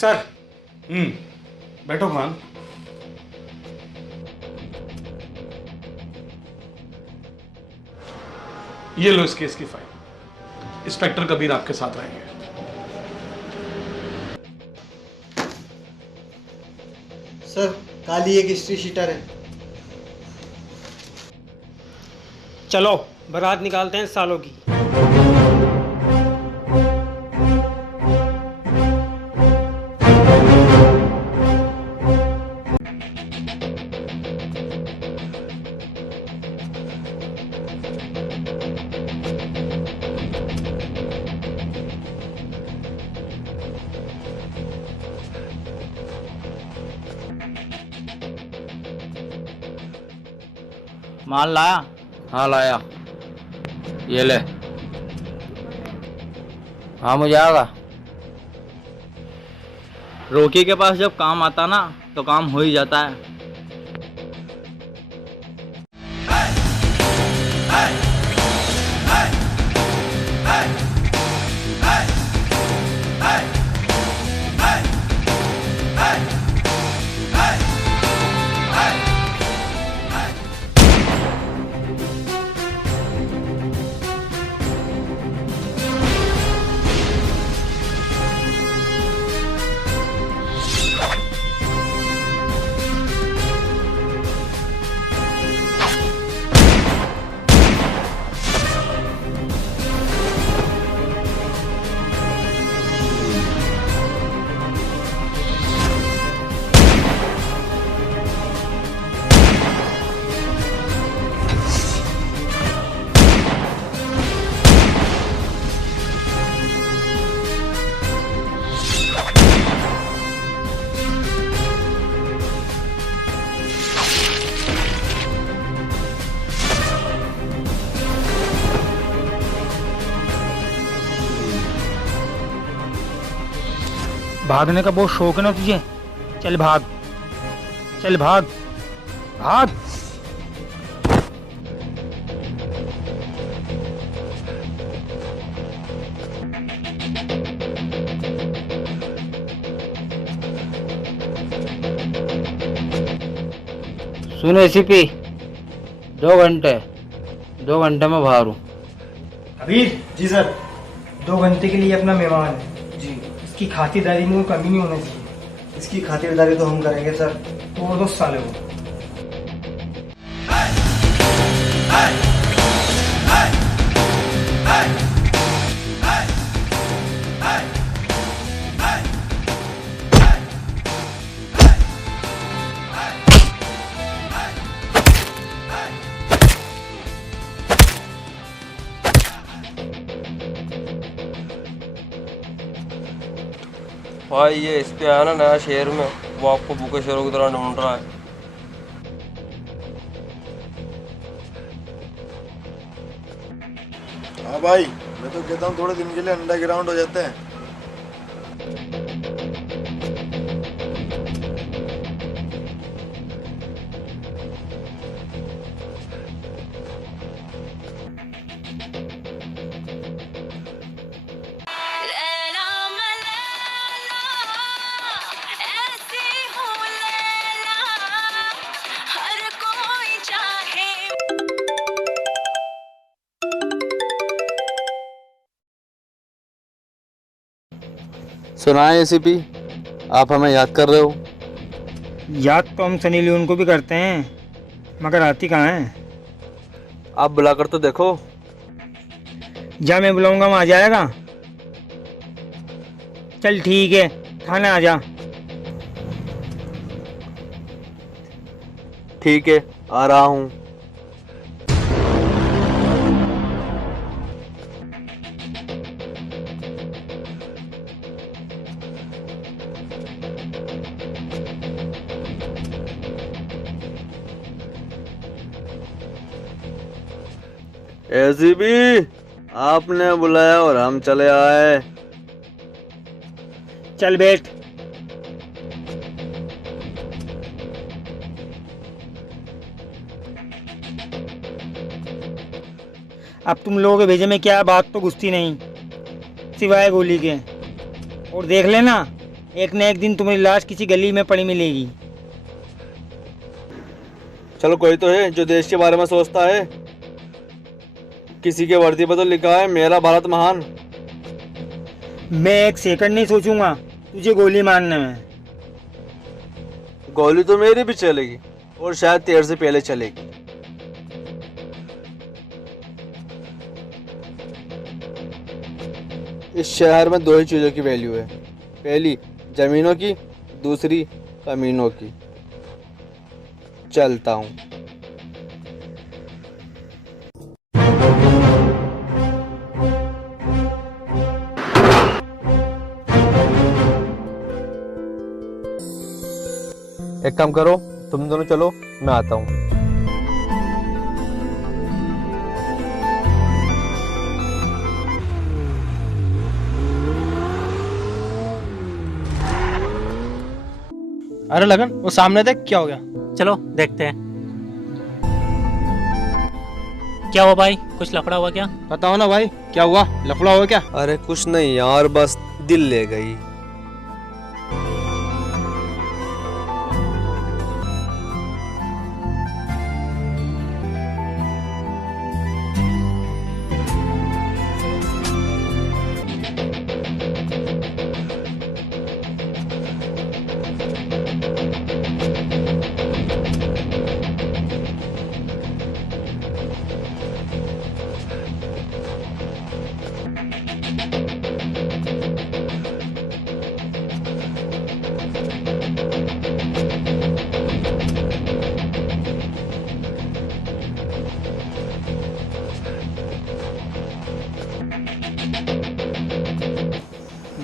सर। बैठो खान। ये लो इस केस की फाइल। इंस्पेक्टर कबीर आपके साथ रहेंगे। सर, काली एक हिस्ट्री शीटर है। चलो बारात निकालते हैं सालों की। माल लाया? हाँ लाया, ये ले। हाँ मुझे आएगा। रोकी के पास जब काम आता ना तो काम हो ही जाता है। भागने का बहुत शौक है ना तुझे? चल भाग, चल भाग, भाग। सुन एसीपी, 2 घंटे में बाहर हूँ। कबीर जी सर, 2 घंटे के लिए अपना मेहमान है जी, इसकी खातिरदारी में कमी नहीं होना चाहिए। इसकी खातिरदारी तो हम करेंगे सर। तो 2 साल हो। भाई ये इस पे आया ना नया शहर में, वो आपको भूखे शेरों की तरह ढूंढ रहा है। हाँ भाई, मैं तो कहता हूँ थोड़े दिन के लिए अंडरग्राउंड हो जाते हैं। सुनाए एसीपी, आप हमें याद कर रहे हो? याद तो हम सनी लियोन को भी करते हैं, मगर आती कहाँ है? आप बुलाकर तो देखो। जा, मैं बुलाऊंगा वहाँ आ जाएगा। चल ठीक है, थाने आ जा। ठीक है, आ रहा हूँ। एसीपी, आपने बुलाया और हम चले आए। चल बैठ। अब तुम लोगों के भेजे में क्या बात तो घुसती नहीं, सिवाय गोली के। और देख लेना, एक न एक दिन तुम्हारी लाश किसी गली में पड़ी मिलेगी। चलो, कोई तो है जो देश के बारे में सोचता है। किसी के वर्दी पर तो लिखा है मेरा भारत महान। मैं एक सेकंड नहीं सोचूंगा तुझे गोली मारने में। गोली तो मेरी भी चलेगी और शायद तेरे से पहले चलेगी। इस शहर में 2 ही चीजों की वैल्यू है, पहली जमीनों की, दूसरी कमीनों की। चलता हूँ। एक काम करो, तुम दोनों चलो, मैं आता हूँ। अरे लगन, वो सामने देख, क्या हो गया? चलो देखते हैं। क्या हुआ भाई, कुछ लफड़ा हुआ क्या? बताओ ना भाई, क्या हुआ? लफड़ा हुआ क्या? अरे कुछ नहीं यार, बस दिल ले गई।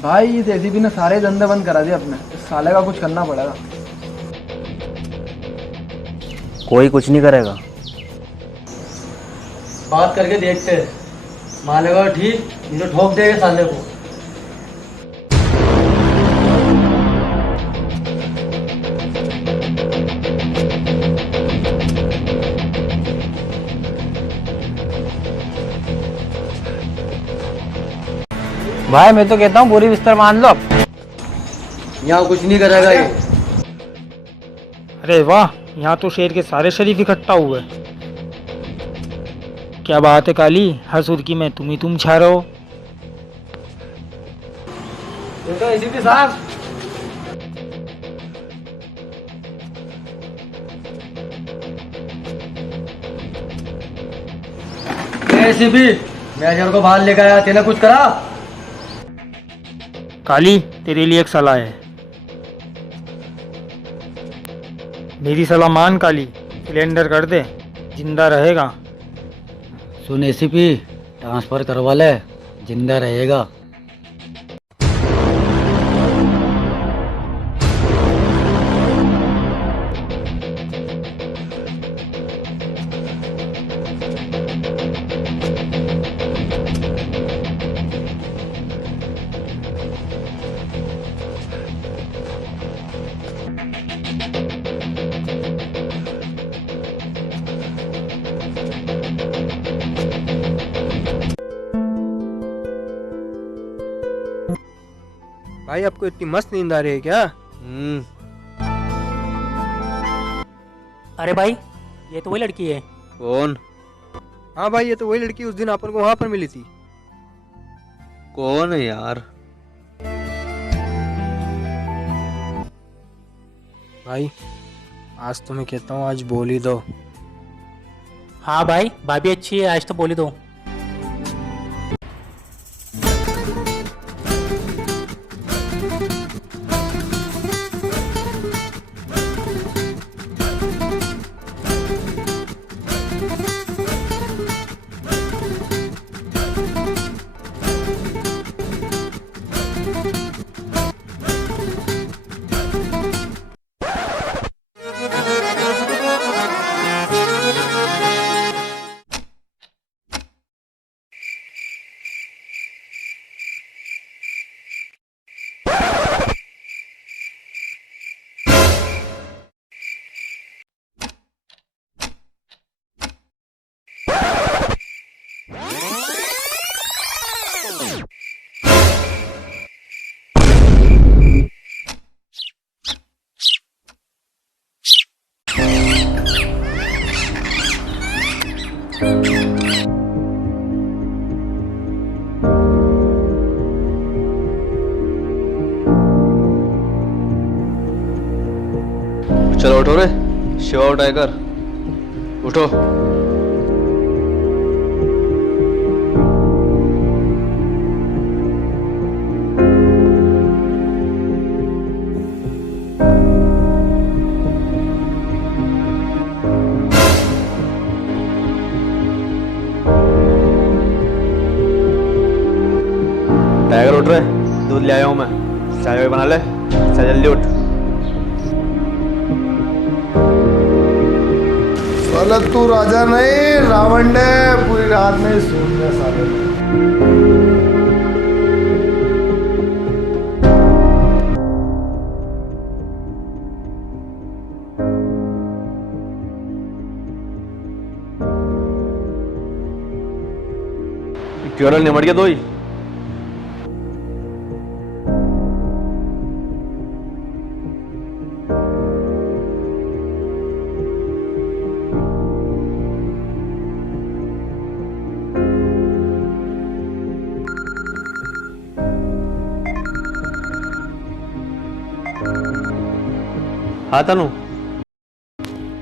भाई इस एसीपी ने सारे धंधे बंद करा दिए अपने। इस साले का कुछ करना पड़ेगा। कोई कुछ नहीं करेगा। बात करके देखते हैं, मानेगा ठीक, नहीं तो ठोक देगा साले को। भाई मैं तो कहता हूँ पूरी बिस्तर मान लो अब। यहाँ कुछ नहीं करेगा ये। अरे वाह, यहाँ तो शेर के सारे शरीफ इकट्ठा हुए। क्या बात है काली, हर सुर्खी में तुम ही तुम छा रहे हो। देखो एसीपी साहब, एसीपी मैनेजर को बाहर लेकर आया, तेने कुछ करा? काली तेरे लिए एक सलाह है। मेरी सलाह मान काली, सिलेंडर कर दे, जिंदा रहेगा। सुन एसीपी, ट्रांसफर करवा ले, जिंदा रहेगा। भाई आपको इतनी मस्त नींद आ रही है क्या? अरे भाई, ये तो वही लड़की है। कौन? हाँ भाई, ये तो वही लड़की उस दिन अपन को वहां पर मिली थी। कौन है यार? भाई आज तो मैं कहता हूँ, आज बोल ही दो। हाँ भाई, भाभी अच्छी है, आज तो बोली दो। चलो उठो रे, शिवा टाइगर, उठो। टाइगर उठ रहे, दूध ले आया हूं मैं, चाय बना ले, चल जल्दी उठ। साला तू राजा नहीं रावण ने पूरी रात में सुन लिया साले। क्यों निमट गया तो ही हाँ तनु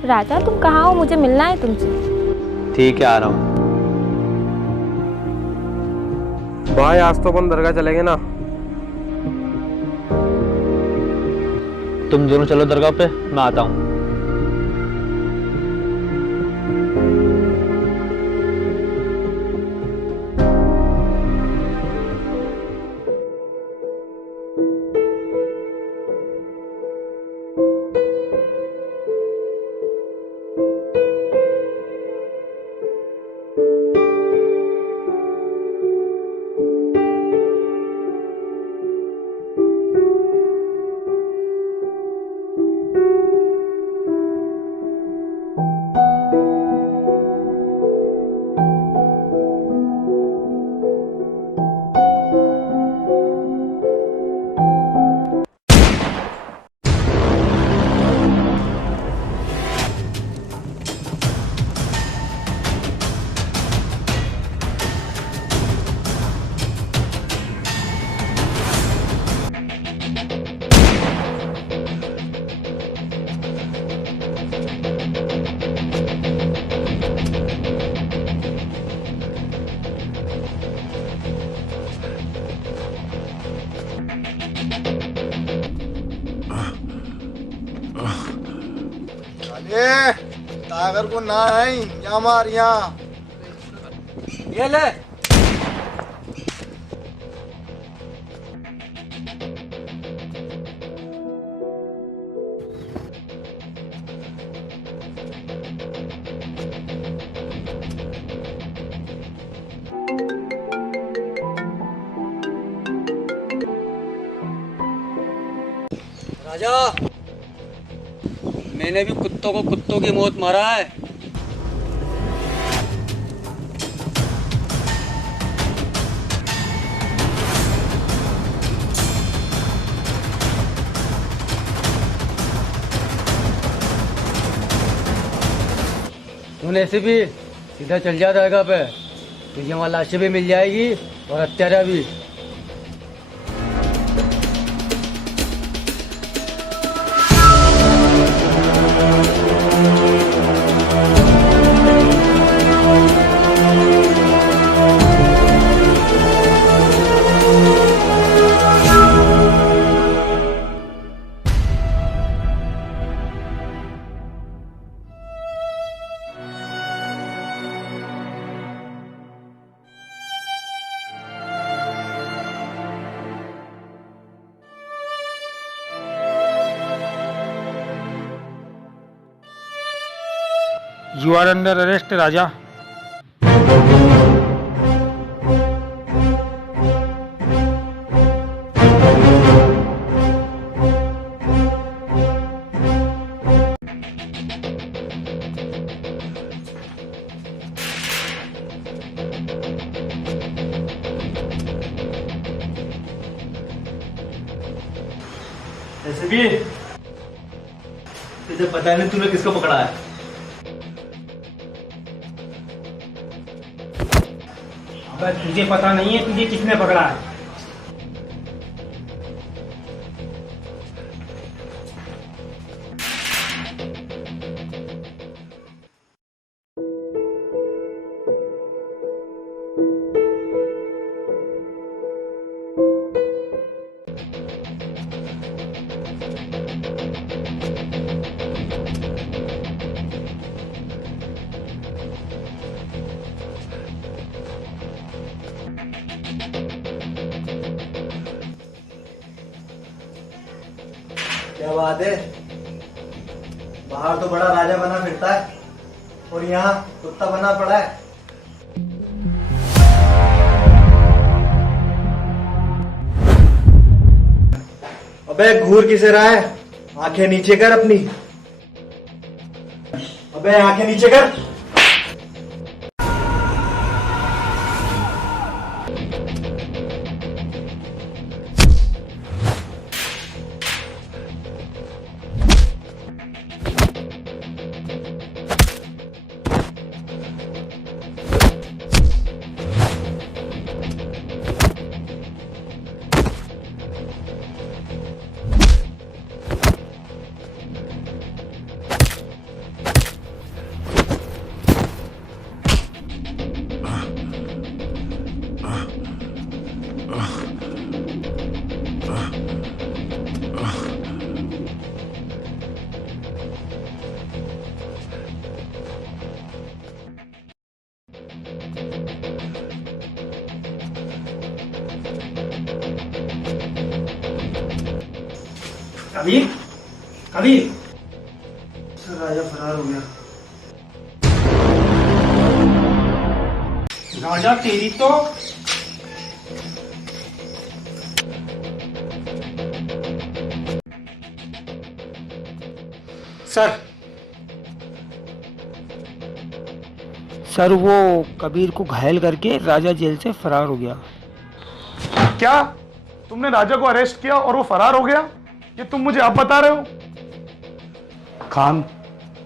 राजा तुम कहाँ हो? मुझे मिलना है तुमसे। ठीक है आ रहा हूँ। भाई आज तो अपन दरगाह चलेंगे ना? तुम दोनों चलो दरगाह पे, मैं आता हूँ। तागर को ना है या मार यहाँ ये ले। राजा, मैंने भी कुत्तों को कुत्तों की मौत मारा है। तूने ऐसे भी सीधा चल जा दरगाह पे, तुझे वहाँ लाशें भी मिल जाएगी और हत्यारा भी। You are under arrest, राजा। ऐसे भी तुझे पता नहीं तूने किसको पकड़ा है? अबे तुझे पता नहीं है तुझे किसने पकड़ा है? क्या बात है, बाहर तो बड़ा राजा बना फिरता है और यहाँ कुत्ता बना पड़ा है। अबे घूर किसे रहा है? आंखें नीचे कर अपनी। अबे आंखें नीचे कर। कबीर, कबीर। सर राजा फरार हो गया। राजा तेरी तो सर वो कबीर को घायल करके राजा जेल से फरार हो गया। क्या तुमने राजा को अरेस्ट किया और वो फरार हो गया? ये तुम मुझे अब बता रहे हो? खान,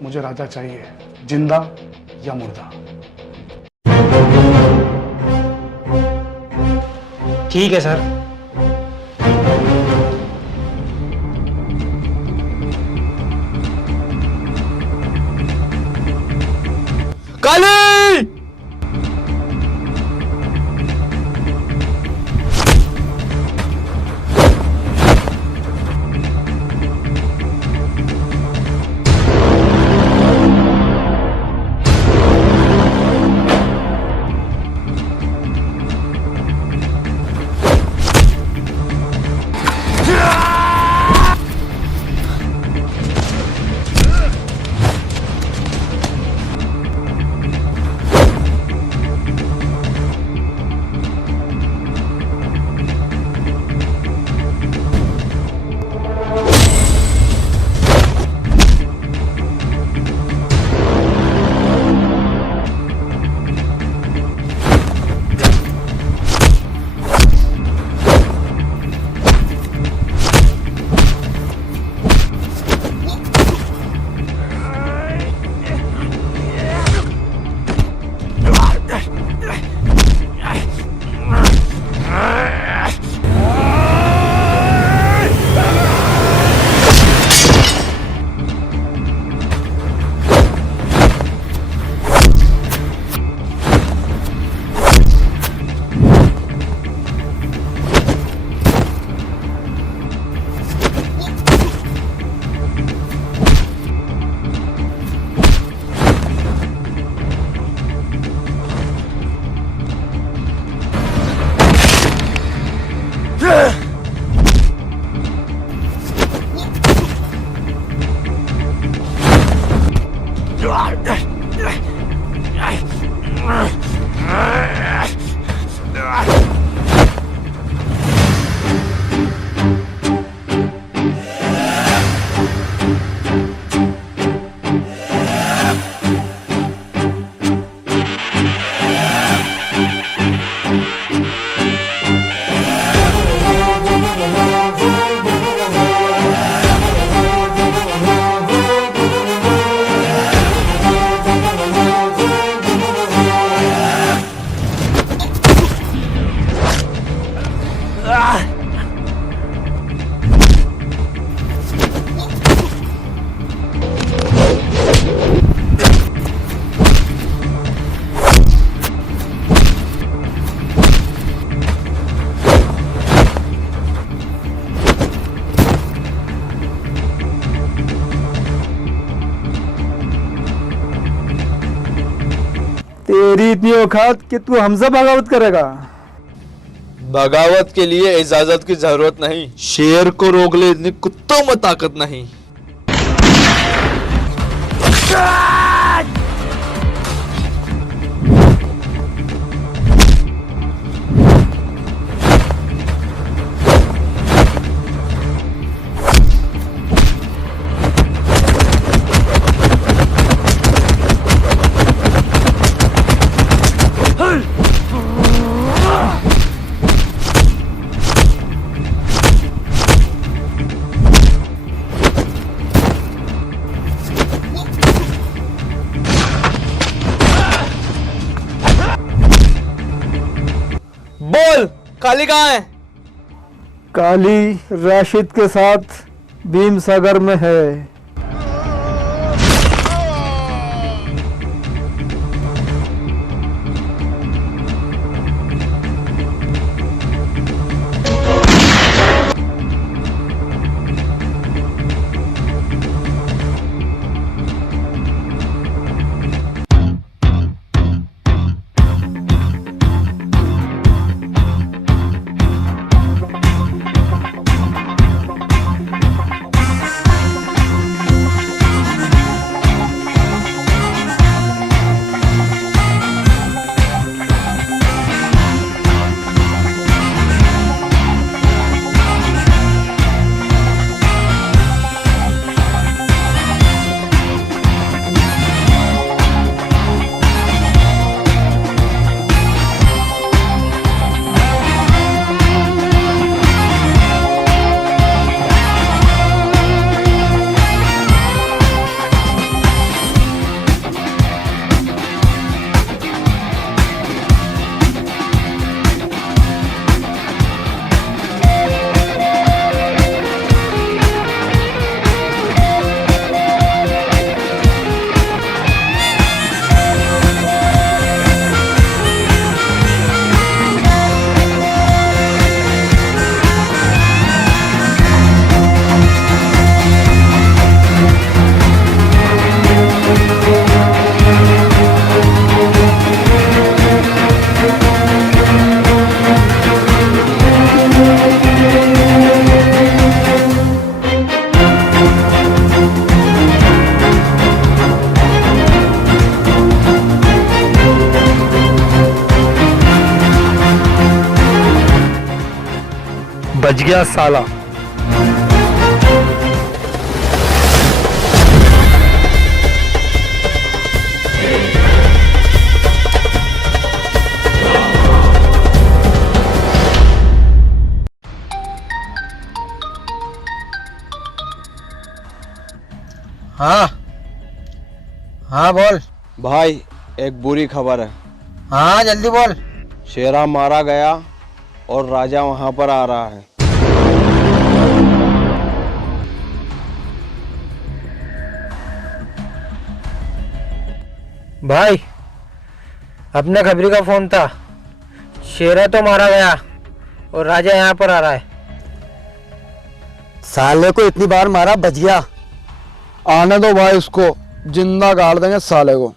मुझे राजा चाहिए, जिंदा या मुर्दा। ठीक है सर। काली! तेरी इतनी औकात कि तू हमसे बगावत करेगा? बगावत के लिए इजाजत की जरूरत नहीं, शेर को रोक ले इतनी कुत्तों में ताकत नहीं। बोल, काली कहाँ है? काली राशिद के साथ भीम सागर में है। बच गया साला। हाँ हाँ बोल भाई, एक बुरी खबर है। हाँ जल्दी बोल। शेरा मारा गया और राजा वहां पर आ रहा है। भाई अपने खबरी का फोन था, शेरा तो मारा गया और राजा यहाँ पर आ रहा है। साले को इतनी बार मारा, बच गया। आने दो भाई, उसको जिंदा गाड़ देंगे साले को।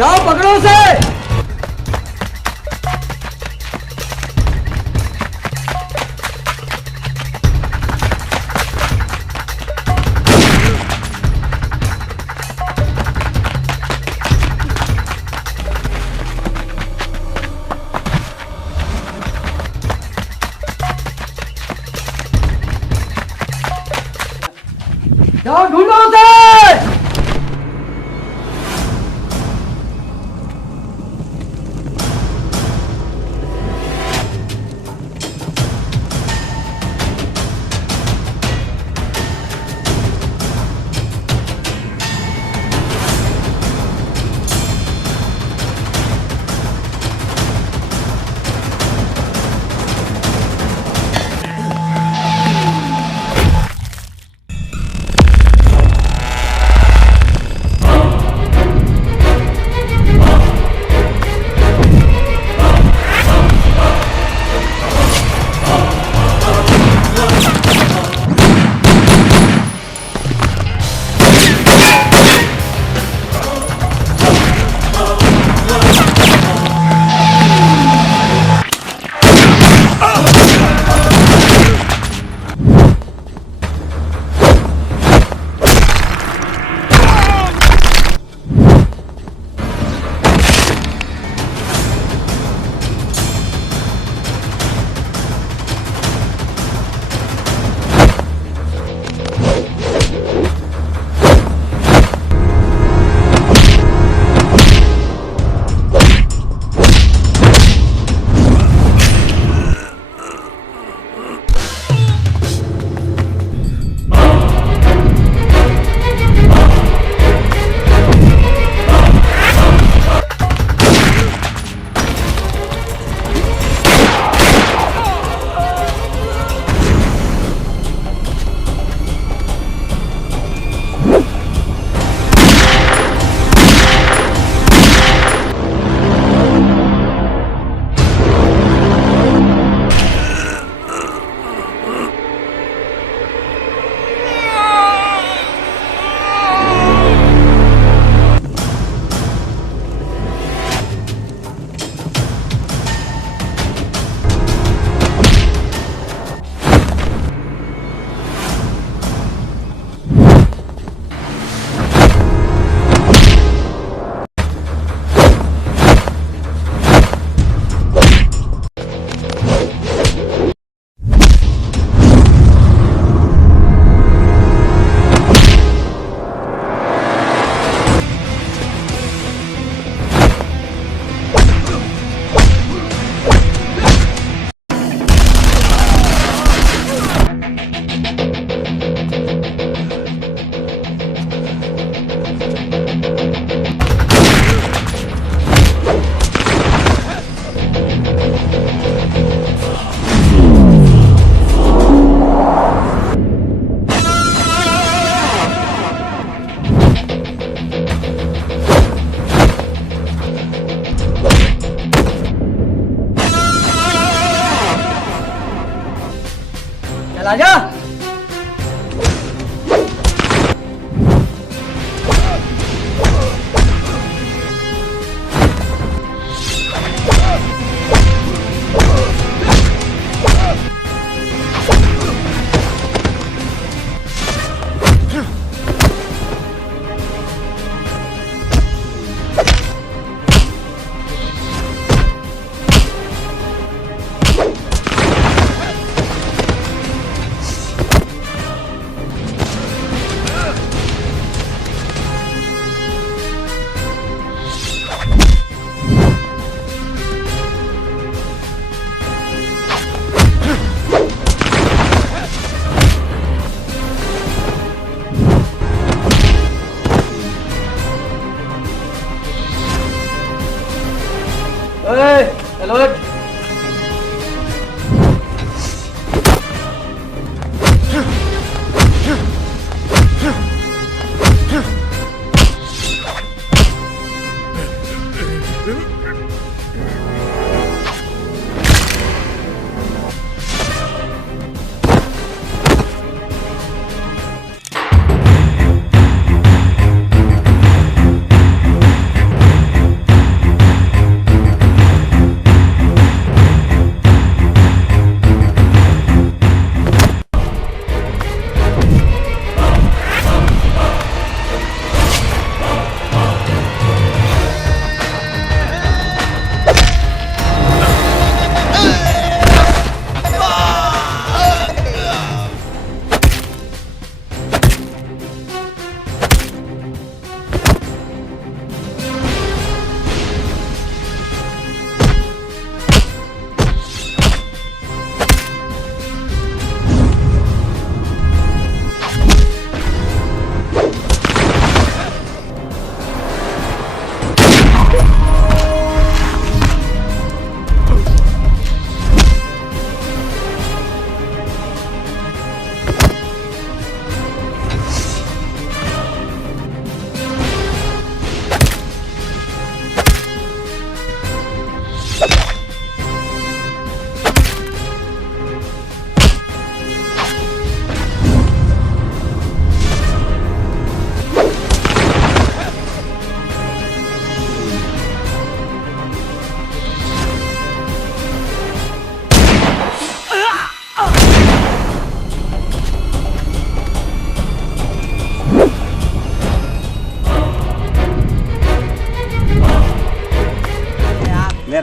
जाओ पकड़ो उसे। जाओ ढूंढो उसे।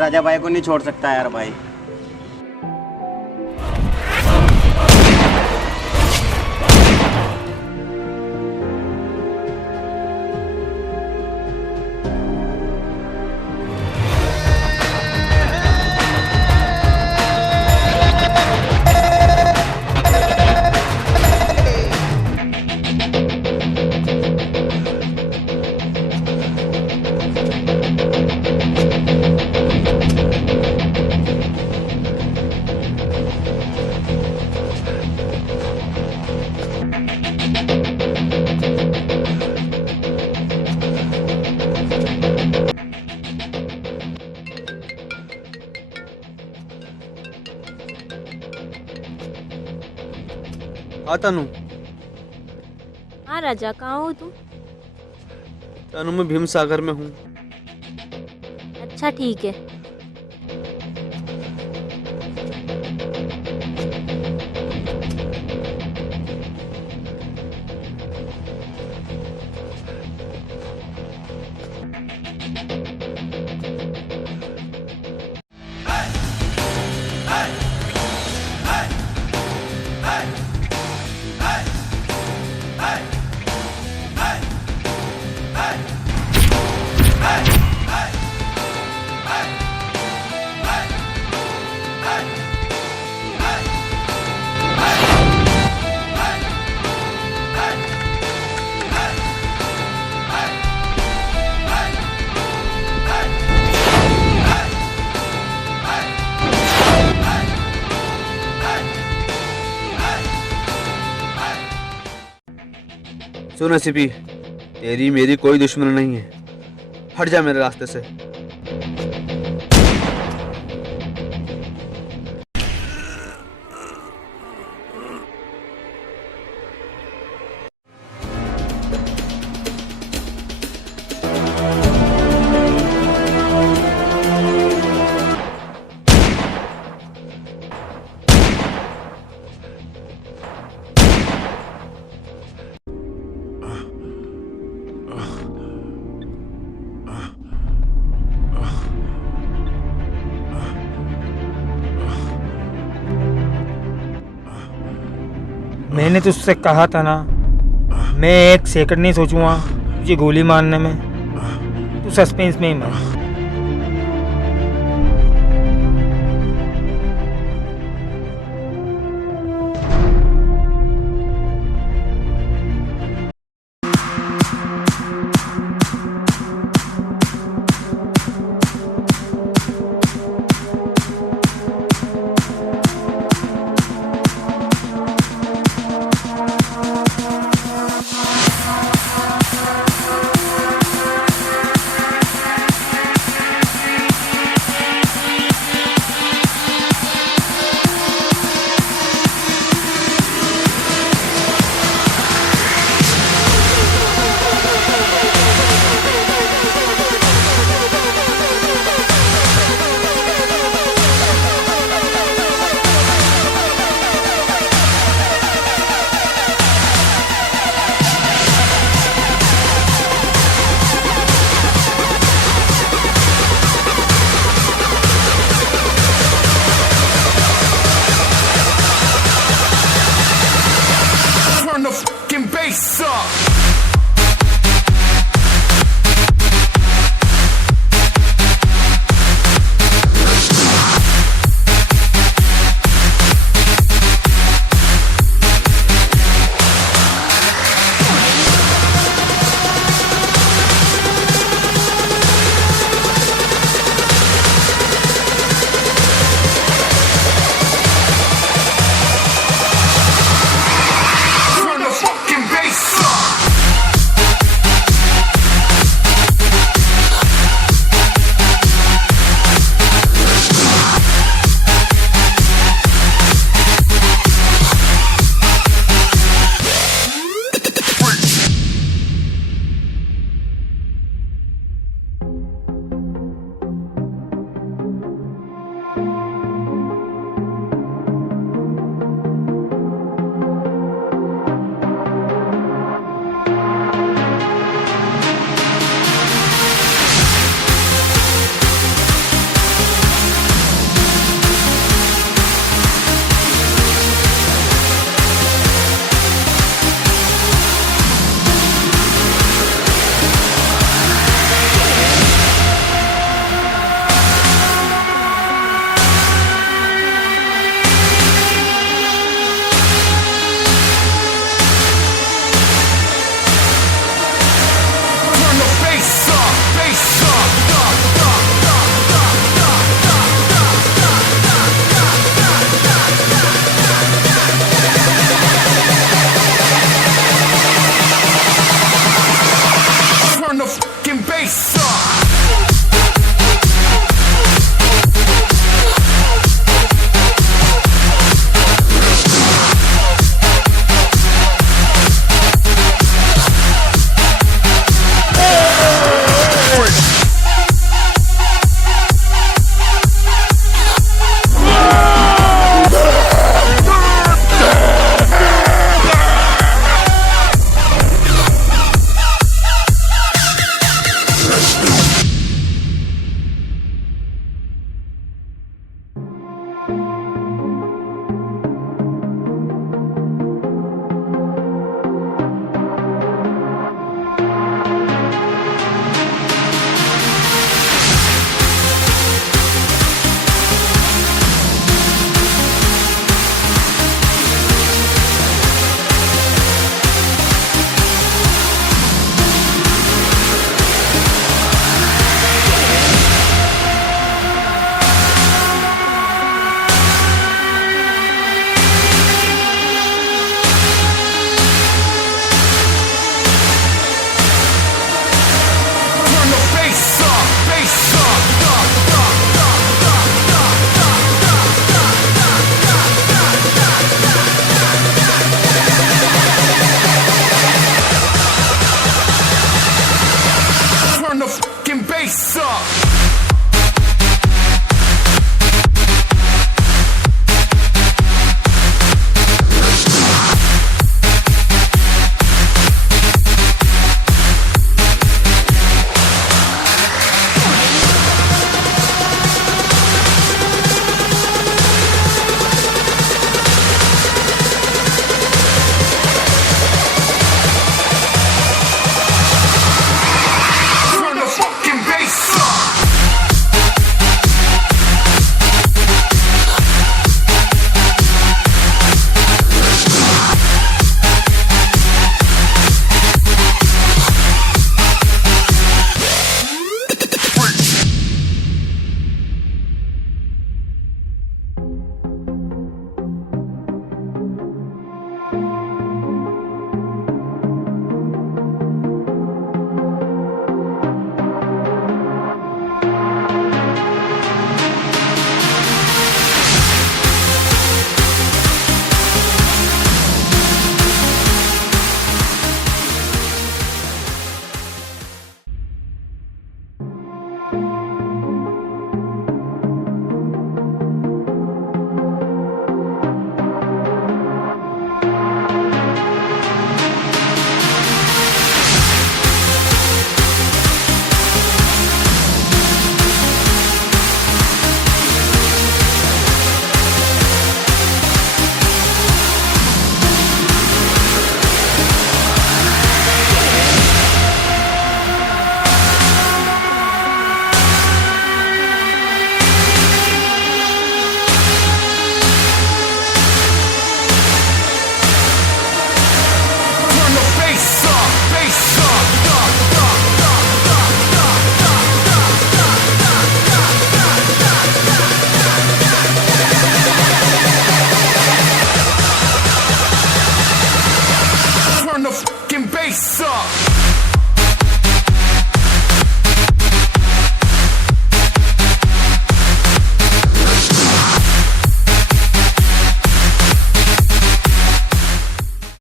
राजा भाई को नहीं छोड़ सकता यार भाई। हाँ तनु। हाँ राजा, कहाँ हो तुम? तनु मैं भीम सागर में हूँ। अच्छा ठीक है। सुन एसीपी, तेरी मेरी कोई दुश्मन नहीं है, हट जा मेरे रास्ते से। मैंने तुझसे कहा था ना, मैं एक सेकंड नहीं सोचूंगा तुझे गोली मारने में। तू सस्पेंस में ही मर।